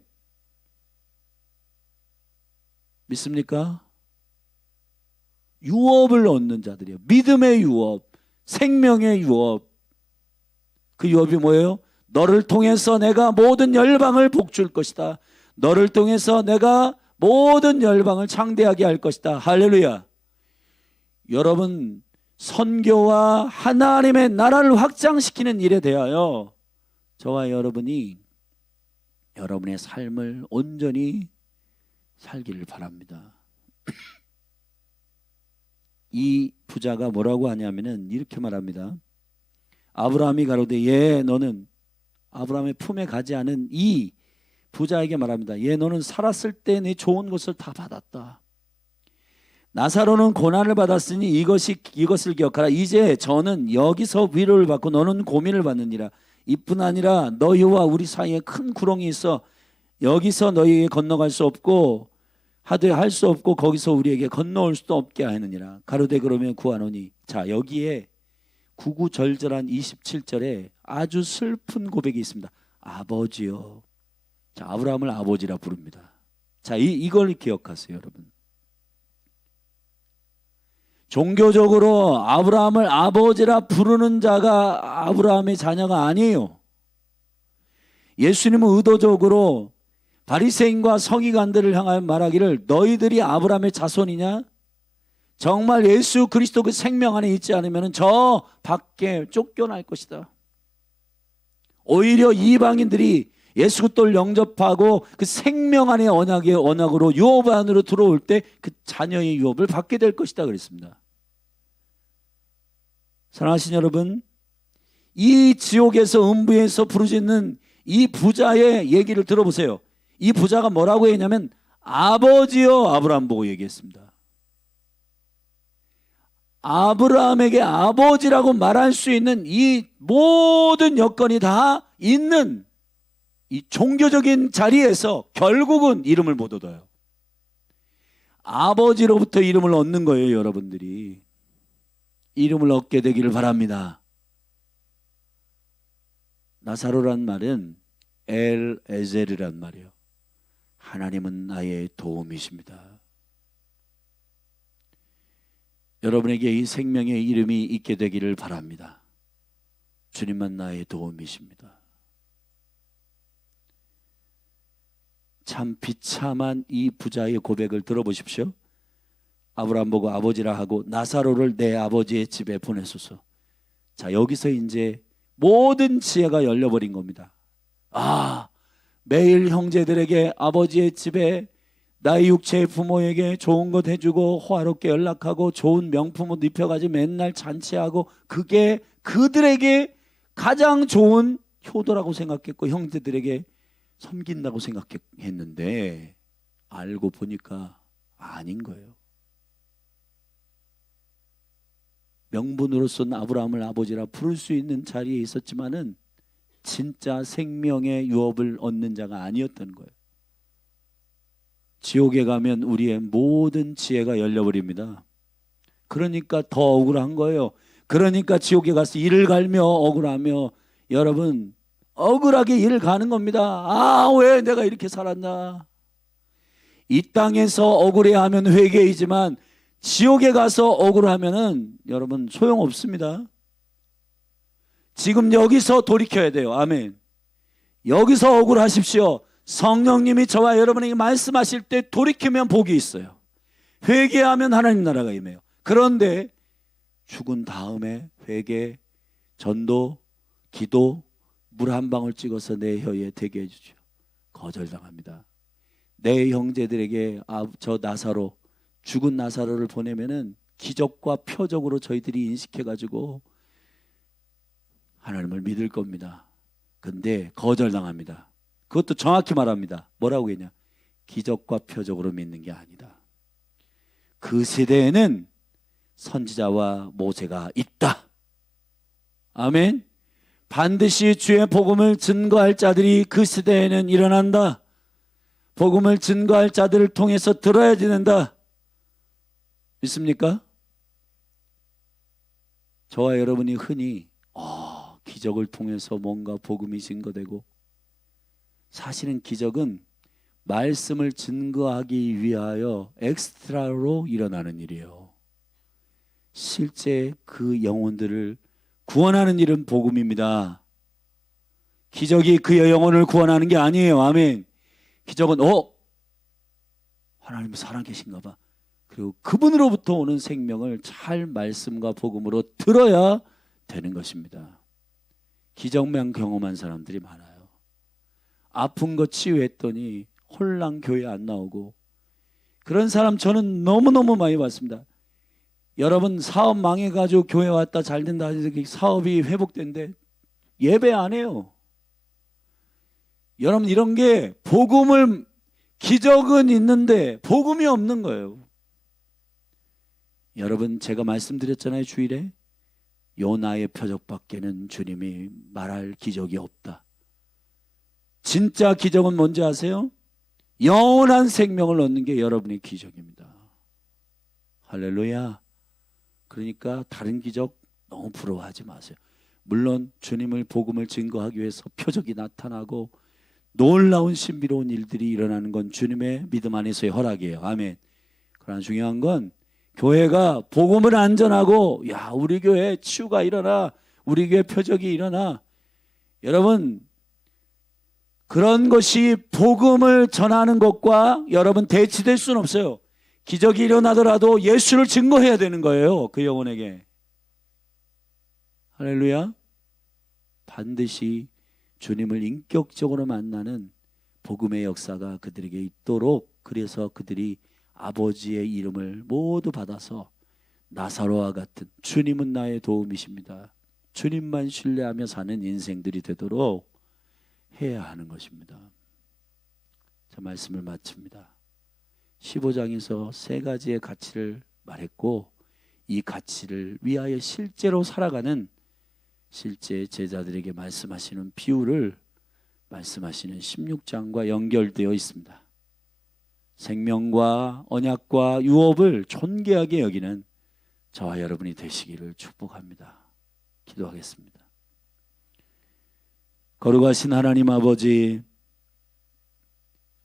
믿습니까? 유업을 얻는 자들이에요. 믿음의 유업, 생명의 유업. 그 유업이 뭐예요? 너를 통해서 내가 모든 열방을 복줄 것이다. 너를 통해서 내가 모든 열방을 창대하게 할 것이다. 할렐루야. 여러분, 선교와 하나님의 나라를 확장시키는 일에 대하여 저와 여러분이 여러분의 삶을 온전히 살기를 바랍니다. 이 부자가 뭐라고 하냐면은 이렇게 말합니다. 아브라함이 가로되 너는 아브라함의 품에 가지 않은 이 부자에게 말합니다. 너는 살았을 때 내 좋은 것을 다 받았다. 나사로는 고난을 받았으니 이것을 기억하라. 이제 저는 여기서 위로를 받고 너는 고민을 받느니라. 이뿐 아니라 너희와 우리 사이에 큰 구렁이 있어 여기서 너희에게 건너갈 수 없고 하되 할 수 없고 거기서 우리에게 건너올 수도 없게 하느니라. 가로되 그러면 구하노니. 자, 여기에 구구절절한 27절에 아주 슬픈 고백이 있습니다. 아버지요. 자, 아브라함을 아버지라 부릅니다. 자, 이걸 기억하세요, 여러분. 종교적으로 아브라함을 아버지라 부르는 자가 아브라함의 자녀가 아니에요. 예수님은 의도적으로 바리새인과 서기관들을 향하여 말하기를 너희들이 아브라함의 자손이냐? 정말 예수 그리스도 그 생명 안에 있지 않으면 저 밖에 쫓겨날 것이다. 오히려 이방인들이 예수 그리스도를 영접하고 그 생명 안의 언약으로 유업 안으로 들어올 때 그 자녀의 유업을 받게 될 것이다 그랬습니다. 사랑하신 여러분, 이 지옥에서 음부에서 부르짖는 이 부자의 얘기를 들어보세요. 이 부자가 뭐라고 했냐면 아버지요 아브라함 보고 얘기했습니다. 아브라함에게 아버지라고 말할 수 있는 이 모든 여건이 다 있는 이 종교적인 자리에서 결국은 이름을 못 얻어요. 아버지로부터 이름을 얻는 거예요. 여러분들이 이름을 얻게 되기를 바랍니다. 나사로란 말은 엘 에젤이란 말이에요. 하나님은 나의 도움이십니다. 여러분에게 이 생명의 이름이 있게 되기를 바랍니다. 주님만 나의 도움이십니다. 참 비참한 이 부자의 고백을 들어보십시오. 아브라함 보고 아버지라 하고 나사로를 내 아버지의 집에 보내소서. 자, 여기서 이제 모든 지혜가 열려버린 겁니다. 매일 형제들에게 아버지의 집에 나의 육체의 부모에게 좋은 것 해주고 호화롭게 연락하고 좋은 명품 옷 입혀가지고 맨날 잔치하고 그게 그들에게 가장 좋은 효도라고 생각했고 형제들에게 섬긴다고 생각했는데 알고 보니까 아닌 거예요. 명분으로서는 아브라함을 아버지라 부를 수 있는 자리에 있었지만은 진짜 생명의 유업을 얻는 자가 아니었던 거예요. 지옥에 가면 우리의 모든 지혜가 열려버립니다. 그러니까 더 억울한 거예요. 그러니까 지옥에 가서 이를 갈며 억울하며 여러분 억울하게 일을 가는 겁니다. 왜 내가 이렇게 살았나? 이 땅에서 억울해하면 회개이지만 지옥에 가서 억울하면은 여러분 소용없습니다. 지금 여기서 돌이켜야 돼요. 아멘. 여기서 억울하십시오. 성령님이 저와 여러분에게 말씀하실 때 돌이키면 복이 있어요. 회개하면 하나님 나라가 임해요. 그런데 죽은 다음에 회개, 전도, 기도, 물 한 방울 찍어서 내 혀에 대게 해주죠. 거절당합니다. 내 형제들에게 저 나사로, 죽은 나사로를 보내면은 기적과 표적으로 저희들이 인식해가지고 하나님을 믿을 겁니다. 근데 거절당합니다. 그것도 정확히 말합니다. 뭐라고 했냐? 기적과 표적으로 믿는 게 아니다. 그 세대에는 선지자와 모세가 있다. 아멘. 반드시 주의 복음을 증거할 자들이 그 시대에는 일어난다. 복음을 증거할 자들을 통해서 들어야 된다. 믿습니까? 저와 여러분이 흔히 기적을 통해서 뭔가 복음이 증거되고, 사실은 기적은 말씀을 증거하기 위하여 엑스트라로 일어나는 일이에요. 실제 그 영혼들을 구원하는 일은 복음입니다. 기적이 그의 영혼을 구원하는 게 아니에요. 아멘. 기적은 하나님 살아계신가 봐. 그리고 그분으로부터 오는 생명을 잘 말씀과 복음으로 들어야 되는 것입니다. 기적만 경험한 사람들이 많아요. 아픈 거 치유했더니 홀랑 교회 안 나오고, 그런 사람 저는 너무너무 많이 봤습니다. 여러분, 사업 망해가지고 교회 왔다 잘 된다 해서 사업이 회복된대 예배 안 해요. 여러분, 이런 게 복음을, 기적은 있는데 복음이 없는 거예요. 여러분, 제가 말씀드렸잖아요, 주일에. 요나의 표적밖에는 주님이 말할 기적이 없다. 진짜 기적은 뭔지 아세요? 영원한 생명을 얻는 게 여러분의 기적입니다. 할렐루야. 그러니까 다른 기적 너무 부러워하지 마세요. 물론 주님을, 복음을 증거하기 위해서 표적이 나타나고 놀라운 신비로운 일들이 일어나는 건 주님의 믿음 안에서의 허락이에요. 아멘. 그러나 중요한 건 교회가 복음을 안전하고, 야, 우리 교회 치유가 일어나, 우리 교회 표적이 일어나. 여러분, 그런 것이 복음을 전하는 것과 여러분 대치될 수는 없어요. 기적이 일어나더라도 예수를 증거해야 되는 거예요, 그 영혼에게. 할렐루야. 반드시 주님을 인격적으로 만나는 복음의 역사가 그들에게 있도록, 그래서 그들이 아버지의 이름을 모두 받아서 나사로와 같은, 주님은 나의 도움이십니다, 주님만 신뢰하며 사는 인생들이 되도록 해야 하는 것입니다. 자, 말씀을 마칩니다. 15장에서 세 가지의 가치를 말했고, 이 가치를 위하여 실제로 살아가는 실제 제자들에게 말씀하시는 비유를 말씀하시는 16장과 연결되어 있습니다. 생명과 언약과 유업을 존귀하게 여기는 저와 여러분이 되시기를 축복합니다. 기도하겠습니다. 거룩하신 하나님 아버지,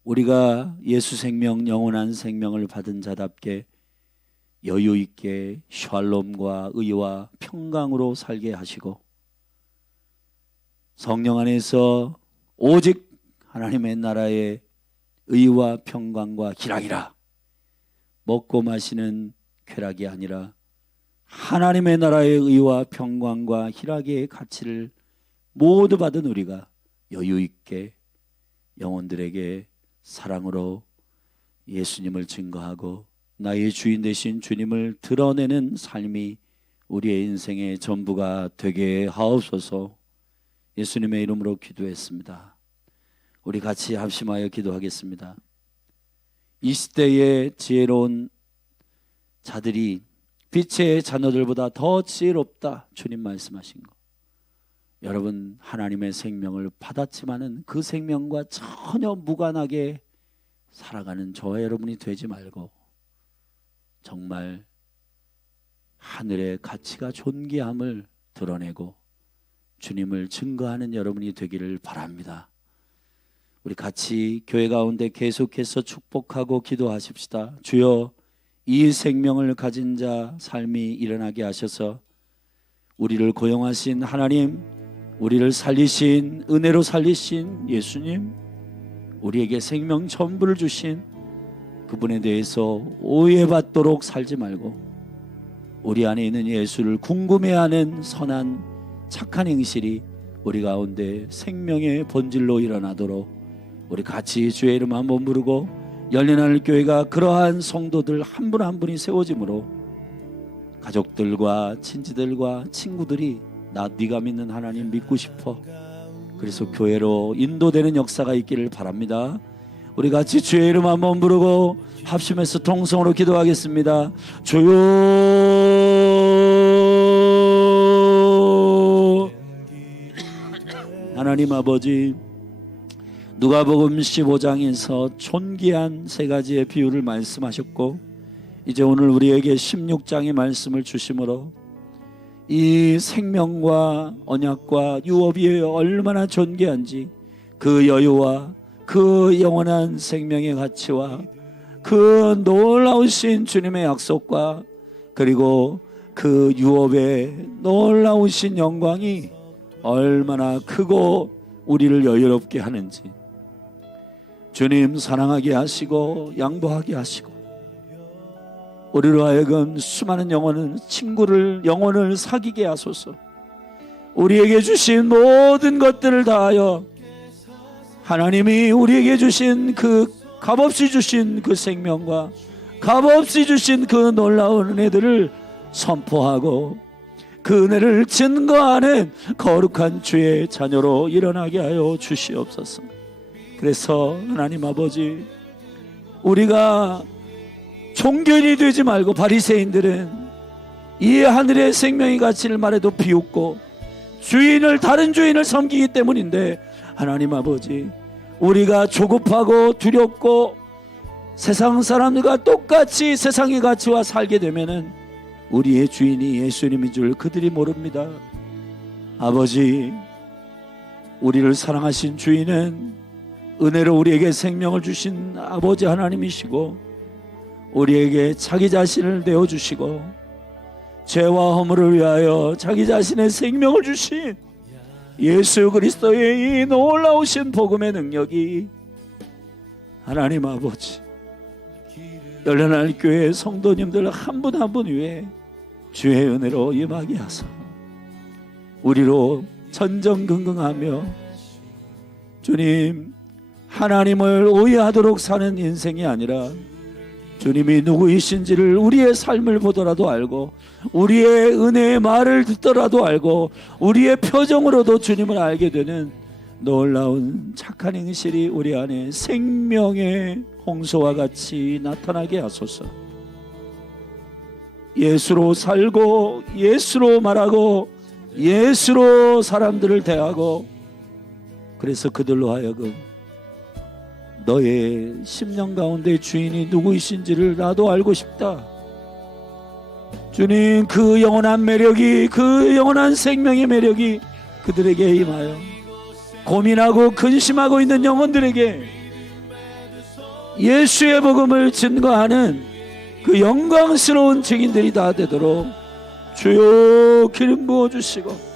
우리가 예수 생명, 영원한 생명을 받은 자답게 여유 있게 샬롬과 의와 평강으로 살게 하시고, 성령 안에서 오직 하나님의 나라의 의와 평강과 희락이라, 먹고 마시는 쾌락이 아니라 하나님의 나라의 의와 평강과 희락의 가치를 모두 받은 우리가 여유 있게 영혼들에게 사랑으로 예수님을 증거하고 나의 주인 되신 주님을 드러내는 삶이 우리의 인생의 전부가 되게 하옵소서. 예수님의 이름으로 기도했습니다. 우리 같이 합심하여 기도하겠습니다. 이 시대의 지혜로운 자들이 빛의 자녀들보다 더 지혜롭다, 주님 말씀하신 거. 여러분, 하나님의 생명을 받았지만은 그 생명과 전혀 무관하게 살아가는 저와 여러분이 되지 말고, 정말 하늘의 가치가 존귀함을 드러내고 주님을 증거하는 여러분이 되기를 바랍니다. 우리 같이 교회 가운데 계속해서 축복하고 기도하십시다. 주여, 이 생명을 가진 자 삶이 일어나게 하셔서 우리를 고용하신 하나님, 우리를 살리신, 은혜로 살리신 예수님, 우리에게 생명 전부를 주신 그분에 대해서 오해받도록 살지 말고 우리 안에 있는 예수를 궁금해하는 선한 착한 행실이 우리 가운데 생명의 본질로 일어나도록 우리 같이 주의 이름 한번 부르고, 열린하늘 교회가 그러한 성도들 한 분 한 분이 세워짐으로 가족들과 친지들과 친구들이 나 네가 믿는 하나님 믿고 싶어, 그래서 교회로 인도되는 역사가 있기를 바랍니다. 우리 같이 주의 이름 한번 부르고 합심해서 통성으로 기도하겠습니다. 주여, 하나님 아버지, 누가복음 15장에서 존귀한 세 가지의 비유를 말씀하셨고, 이제 오늘 우리에게 16장의 말씀을 주심으로 이 생명과 언약과 유업이 얼마나 존귀한지, 그 여유와 그 영원한 생명의 가치와 그 놀라우신 주님의 약속과 그리고 그 유업의 놀라우신 영광이 얼마나 크고 우리를 여유롭게 하는지, 주님 사랑하게 하시고 양보하게 하시고 우리로 하여금 수많은 영혼을 사귀게 하소서. 우리에게 주신 모든 것들을 다하여 하나님이 우리에게 주신 그 값없이 주신 그 생명과 값없이 주신 그 놀라운 은혜들을 선포하고 그 은혜를 증거하는 거룩한 주의 자녀로 일어나게 하여 주시옵소서. 그래서 하나님 아버지, 우리가 종교인이 되지 말고, 바리새인들은 이 하늘의 생명의 가치를 말해도 비웃고 다른 주인을 섬기기 때문인데, 하나님 아버지, 우리가 조급하고 두렵고 세상 사람들과 똑같이 세상의 가치와 살게 되면은 우리의 주인이 예수님인 줄 그들이 모릅니다. 아버지, 우리를 사랑하신 주인은 은혜로 우리에게 생명을 주신 아버지 하나님이시고, 우리에게 자기 자신을 내어주시고 죄와 허물을 위하여 자기 자신의 생명을 주신 예수 그리스도의 이 놀라우신 복음의 능력이 하나님 아버지, 열련한 교회 성도님들 한 분 한 분 위에 주의 은혜로 임하게 하사 우리로 전전긍긍하며 주님, 하나님을 오해하도록 사는 인생이 아니라 주님이 누구이신지를 우리의 삶을 보더라도 알고, 우리의 은혜의 말을 듣더라도 알고, 우리의 표정으로도 주님을 알게 되는 놀라운 착한 행실이 우리 안에 생명의 홍수와 같이 나타나게 하소서. 예수로 살고 예수로 말하고 예수로 사람들을 대하고, 그래서 그들로 하여금 너의 심령 가운데 주인이 누구이신지를 나도 알고 싶다. 주님, 그 영원한 매력이, 그 영원한 생명의 매력이 그들에게 임하여 고민하고 근심하고 있는 영혼들에게 예수의 복음을 증거하는 그 영광스러운 증인들이 다 되도록 주여 기름 부어주시고,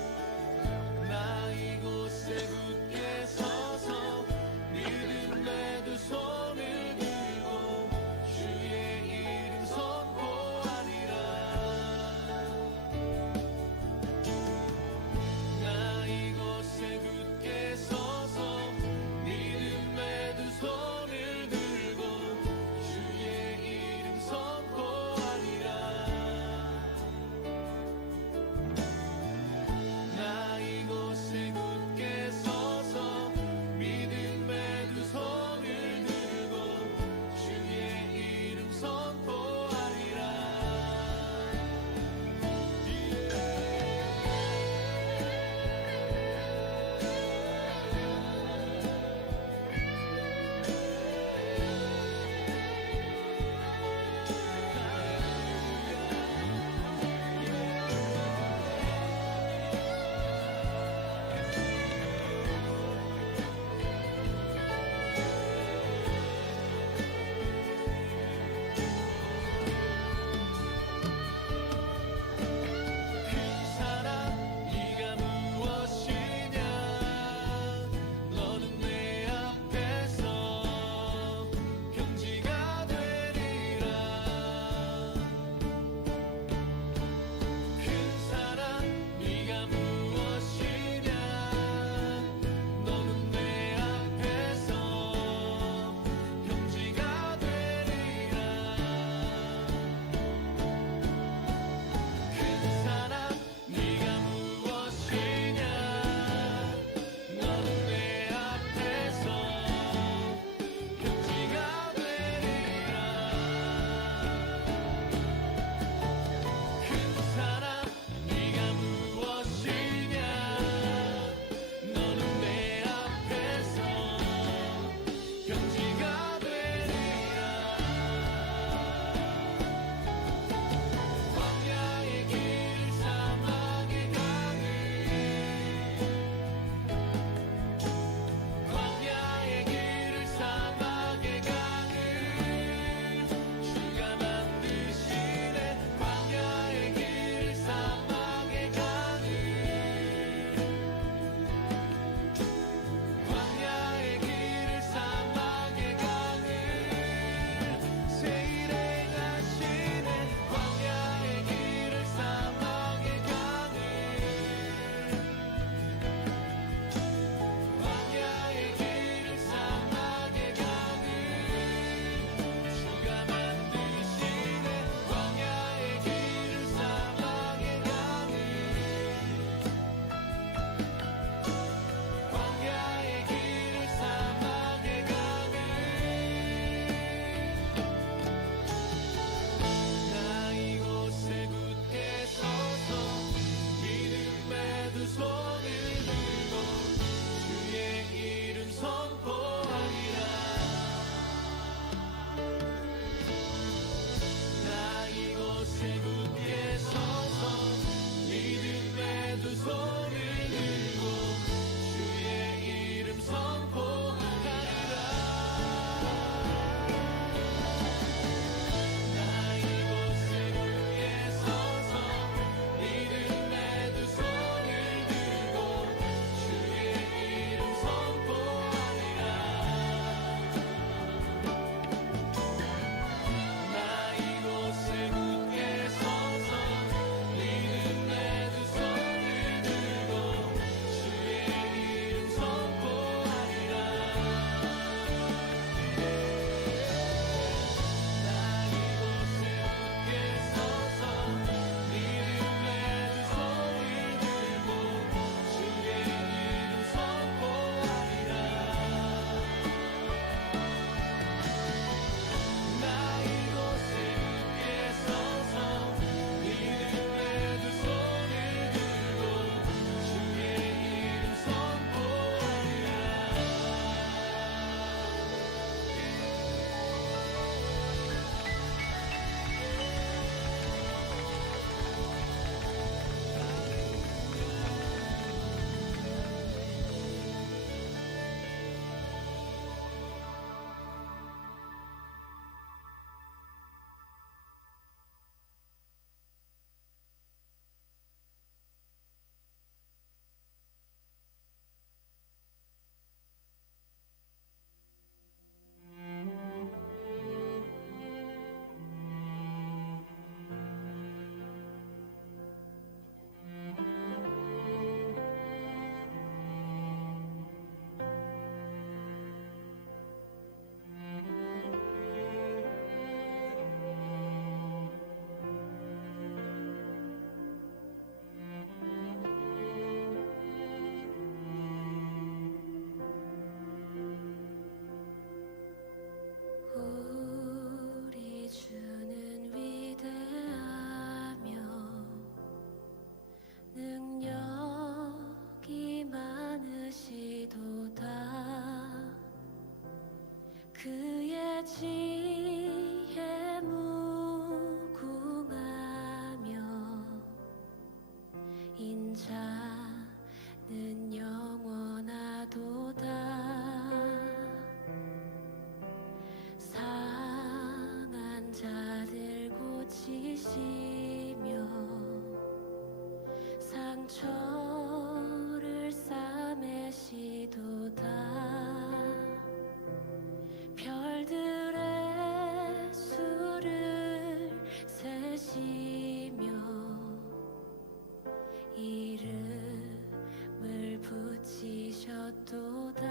주셨도다.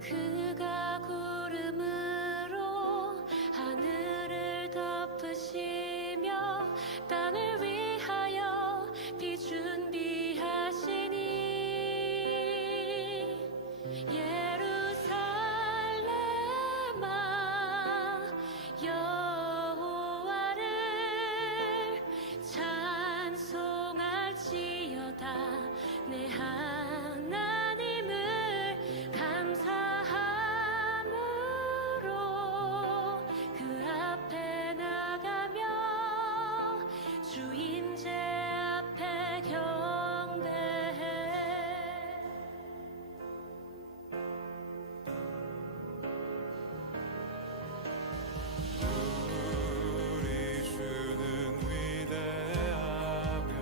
그가 구름으로 하늘을 덮으시며 땅을 위하여 비 준비하시니 예루살렘아 여호와를 찬송할지어다. 내 하나님을 감사함으로 그 앞에 나가며 주 임재 앞에 경배해. 우리 주는 위대하며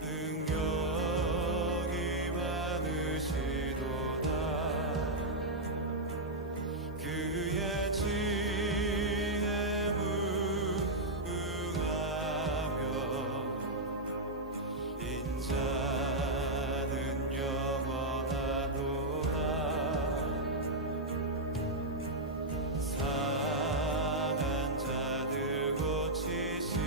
능력이 많으시도다. 그의 지혜에 무궁하며 인자는 영원하도다. 상한 자들 고치시며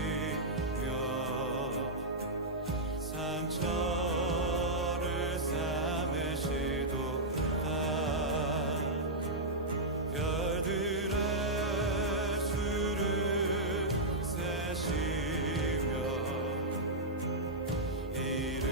상처를 싸매시도다. 별들의 수를 세시며 이름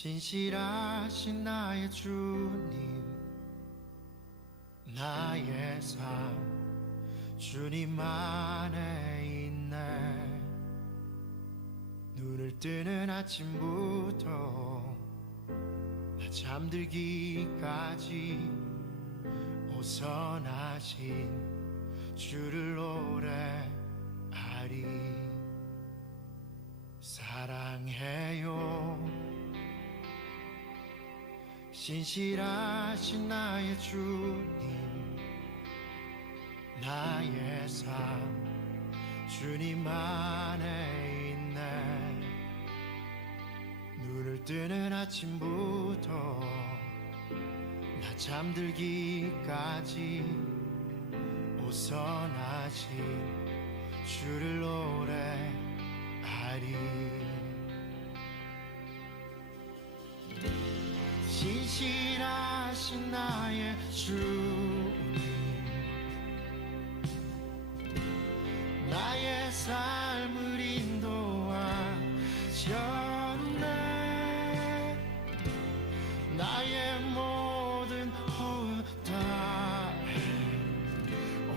신실하신 나의 주님, 나의 삶 주님 안에 있네. 눈을 뜨는 아침부터 나 잠들기까지 오선하신 주를 노래하리. 사랑해요 신실하신 나의 주님, 나의 삶 주님 안에 있네. 눈을 뜨는 아침부터 나 잠들기까지 오선하신 주를 노래하리. 신실하신 나의 주님, 나의 삶을 인도하셨네. 나의 모든 호흡 다해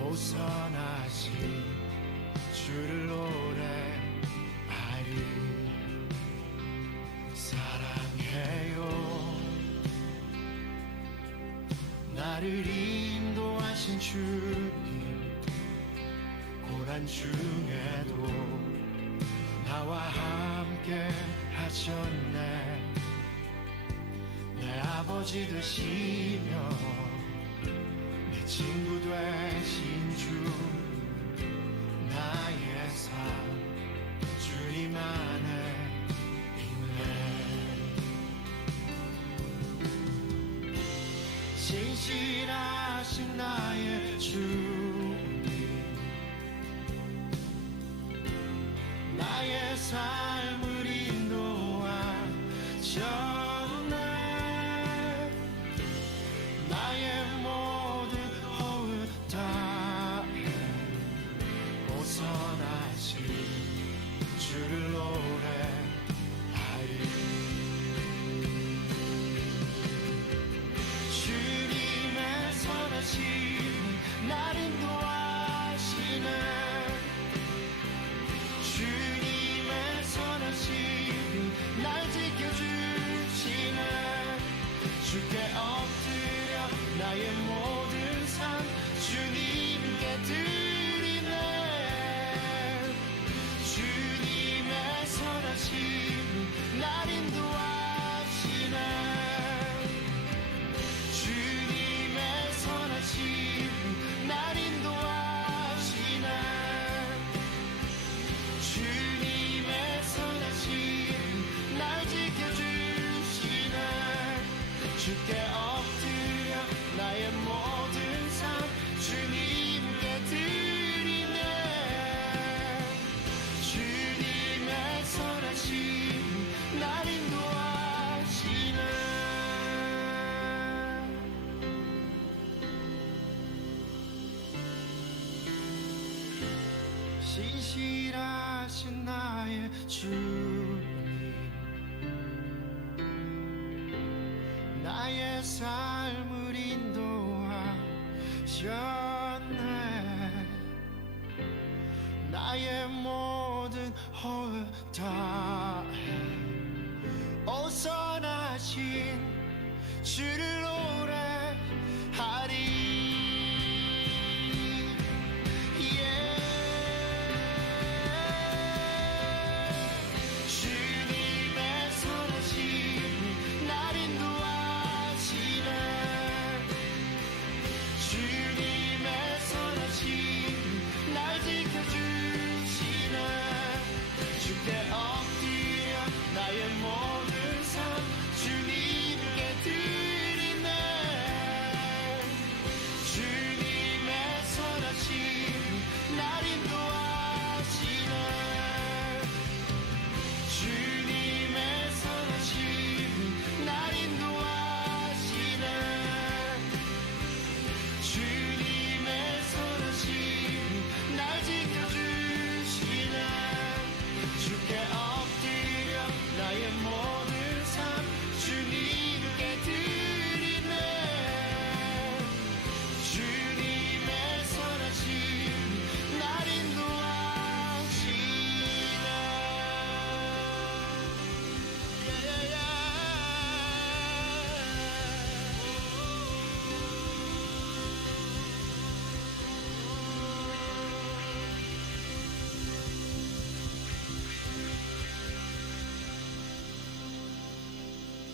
오선하신 주를 노래하리. 사랑해요 나를 인도하신 주님, 고난 중에도 나와 함께 하셨네. 내 아버지 되시며 내 친구 되신 주, 나의 삶 주님 안에 있네. 신실하신 나의 주님, 나의 삶을 인도하셨네. 나의 모든 호흡 다해 오선하신 주를 노래하리. 주님의 선하심 날 인도하시네. 주님의 선하심 날 지켜주시네. 주께 엎드려 나의 모든 삶 주님께 드리네. 주님의 선하심 날 인도하시네. 주님의 선하심 날 인도하시네. 주님의 선하심 날 지켜주시네. 주께 엎드려 나의 모든 삶 주님께 드리네. 주님의 선하심 날 인도하시네. 신실하신 나의 주님, 나의 삶을 인도하셨네. 나의 모든 호흡 다해 오선하신 주를 노래하리. 주님의 선하심 날 인도하시네. 주님의 선하심 날 지켜주시네. 주께 엎드려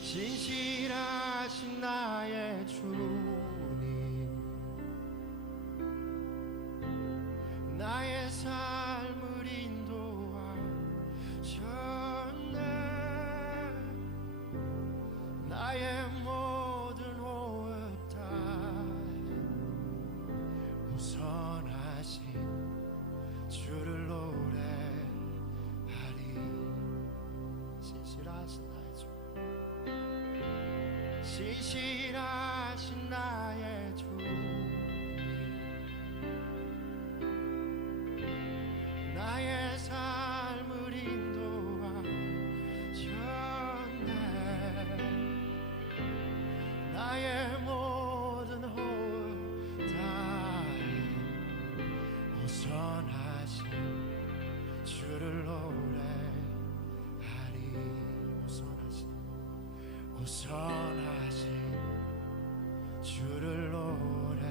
신실하신 나의 주님 나의 삶을 인도하셨네 나의 모든 호흡 다해 우선하신 주를 노래하리 신실하신 나의 주 신실하신 나의 주님 나의 삶을 인도하셨네 나의 모든 호흡 다해 우선하신 주를 노래하리 우선하신 주를 노래하리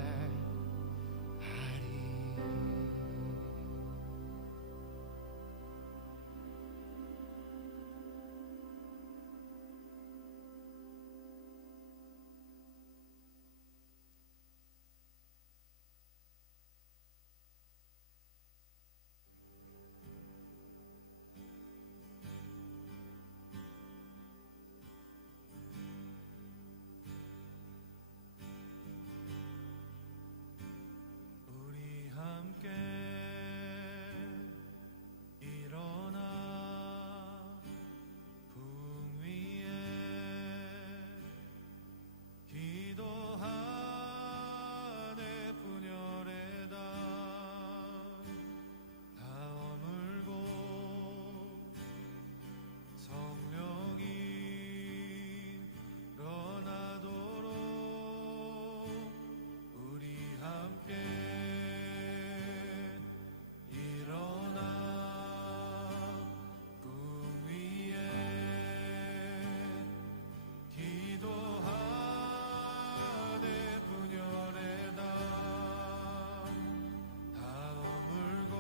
우리 함께 일어나 풍 위에 기도하네 분열의 담 다 어물고 성령이 일어나도록 우리 함께 일어나 꿈 위에 기도하네 분열의 담 다 어물고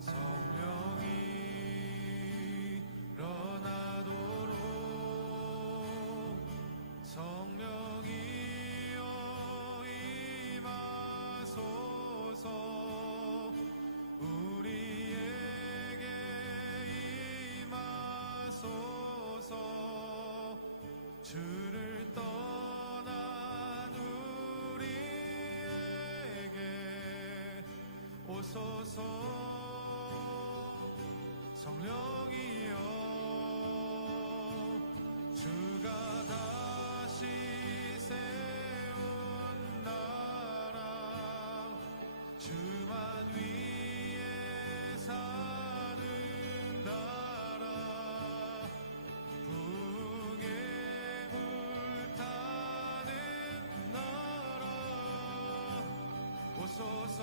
성령이 일어나도록 성령이여 임하소서 우리에게 임하소서 주를 떠난 우리에게 오소서 성령이여 주가 다시 세운 나라 주만 위에 사는 나라 풍에 불타는 나라 오소서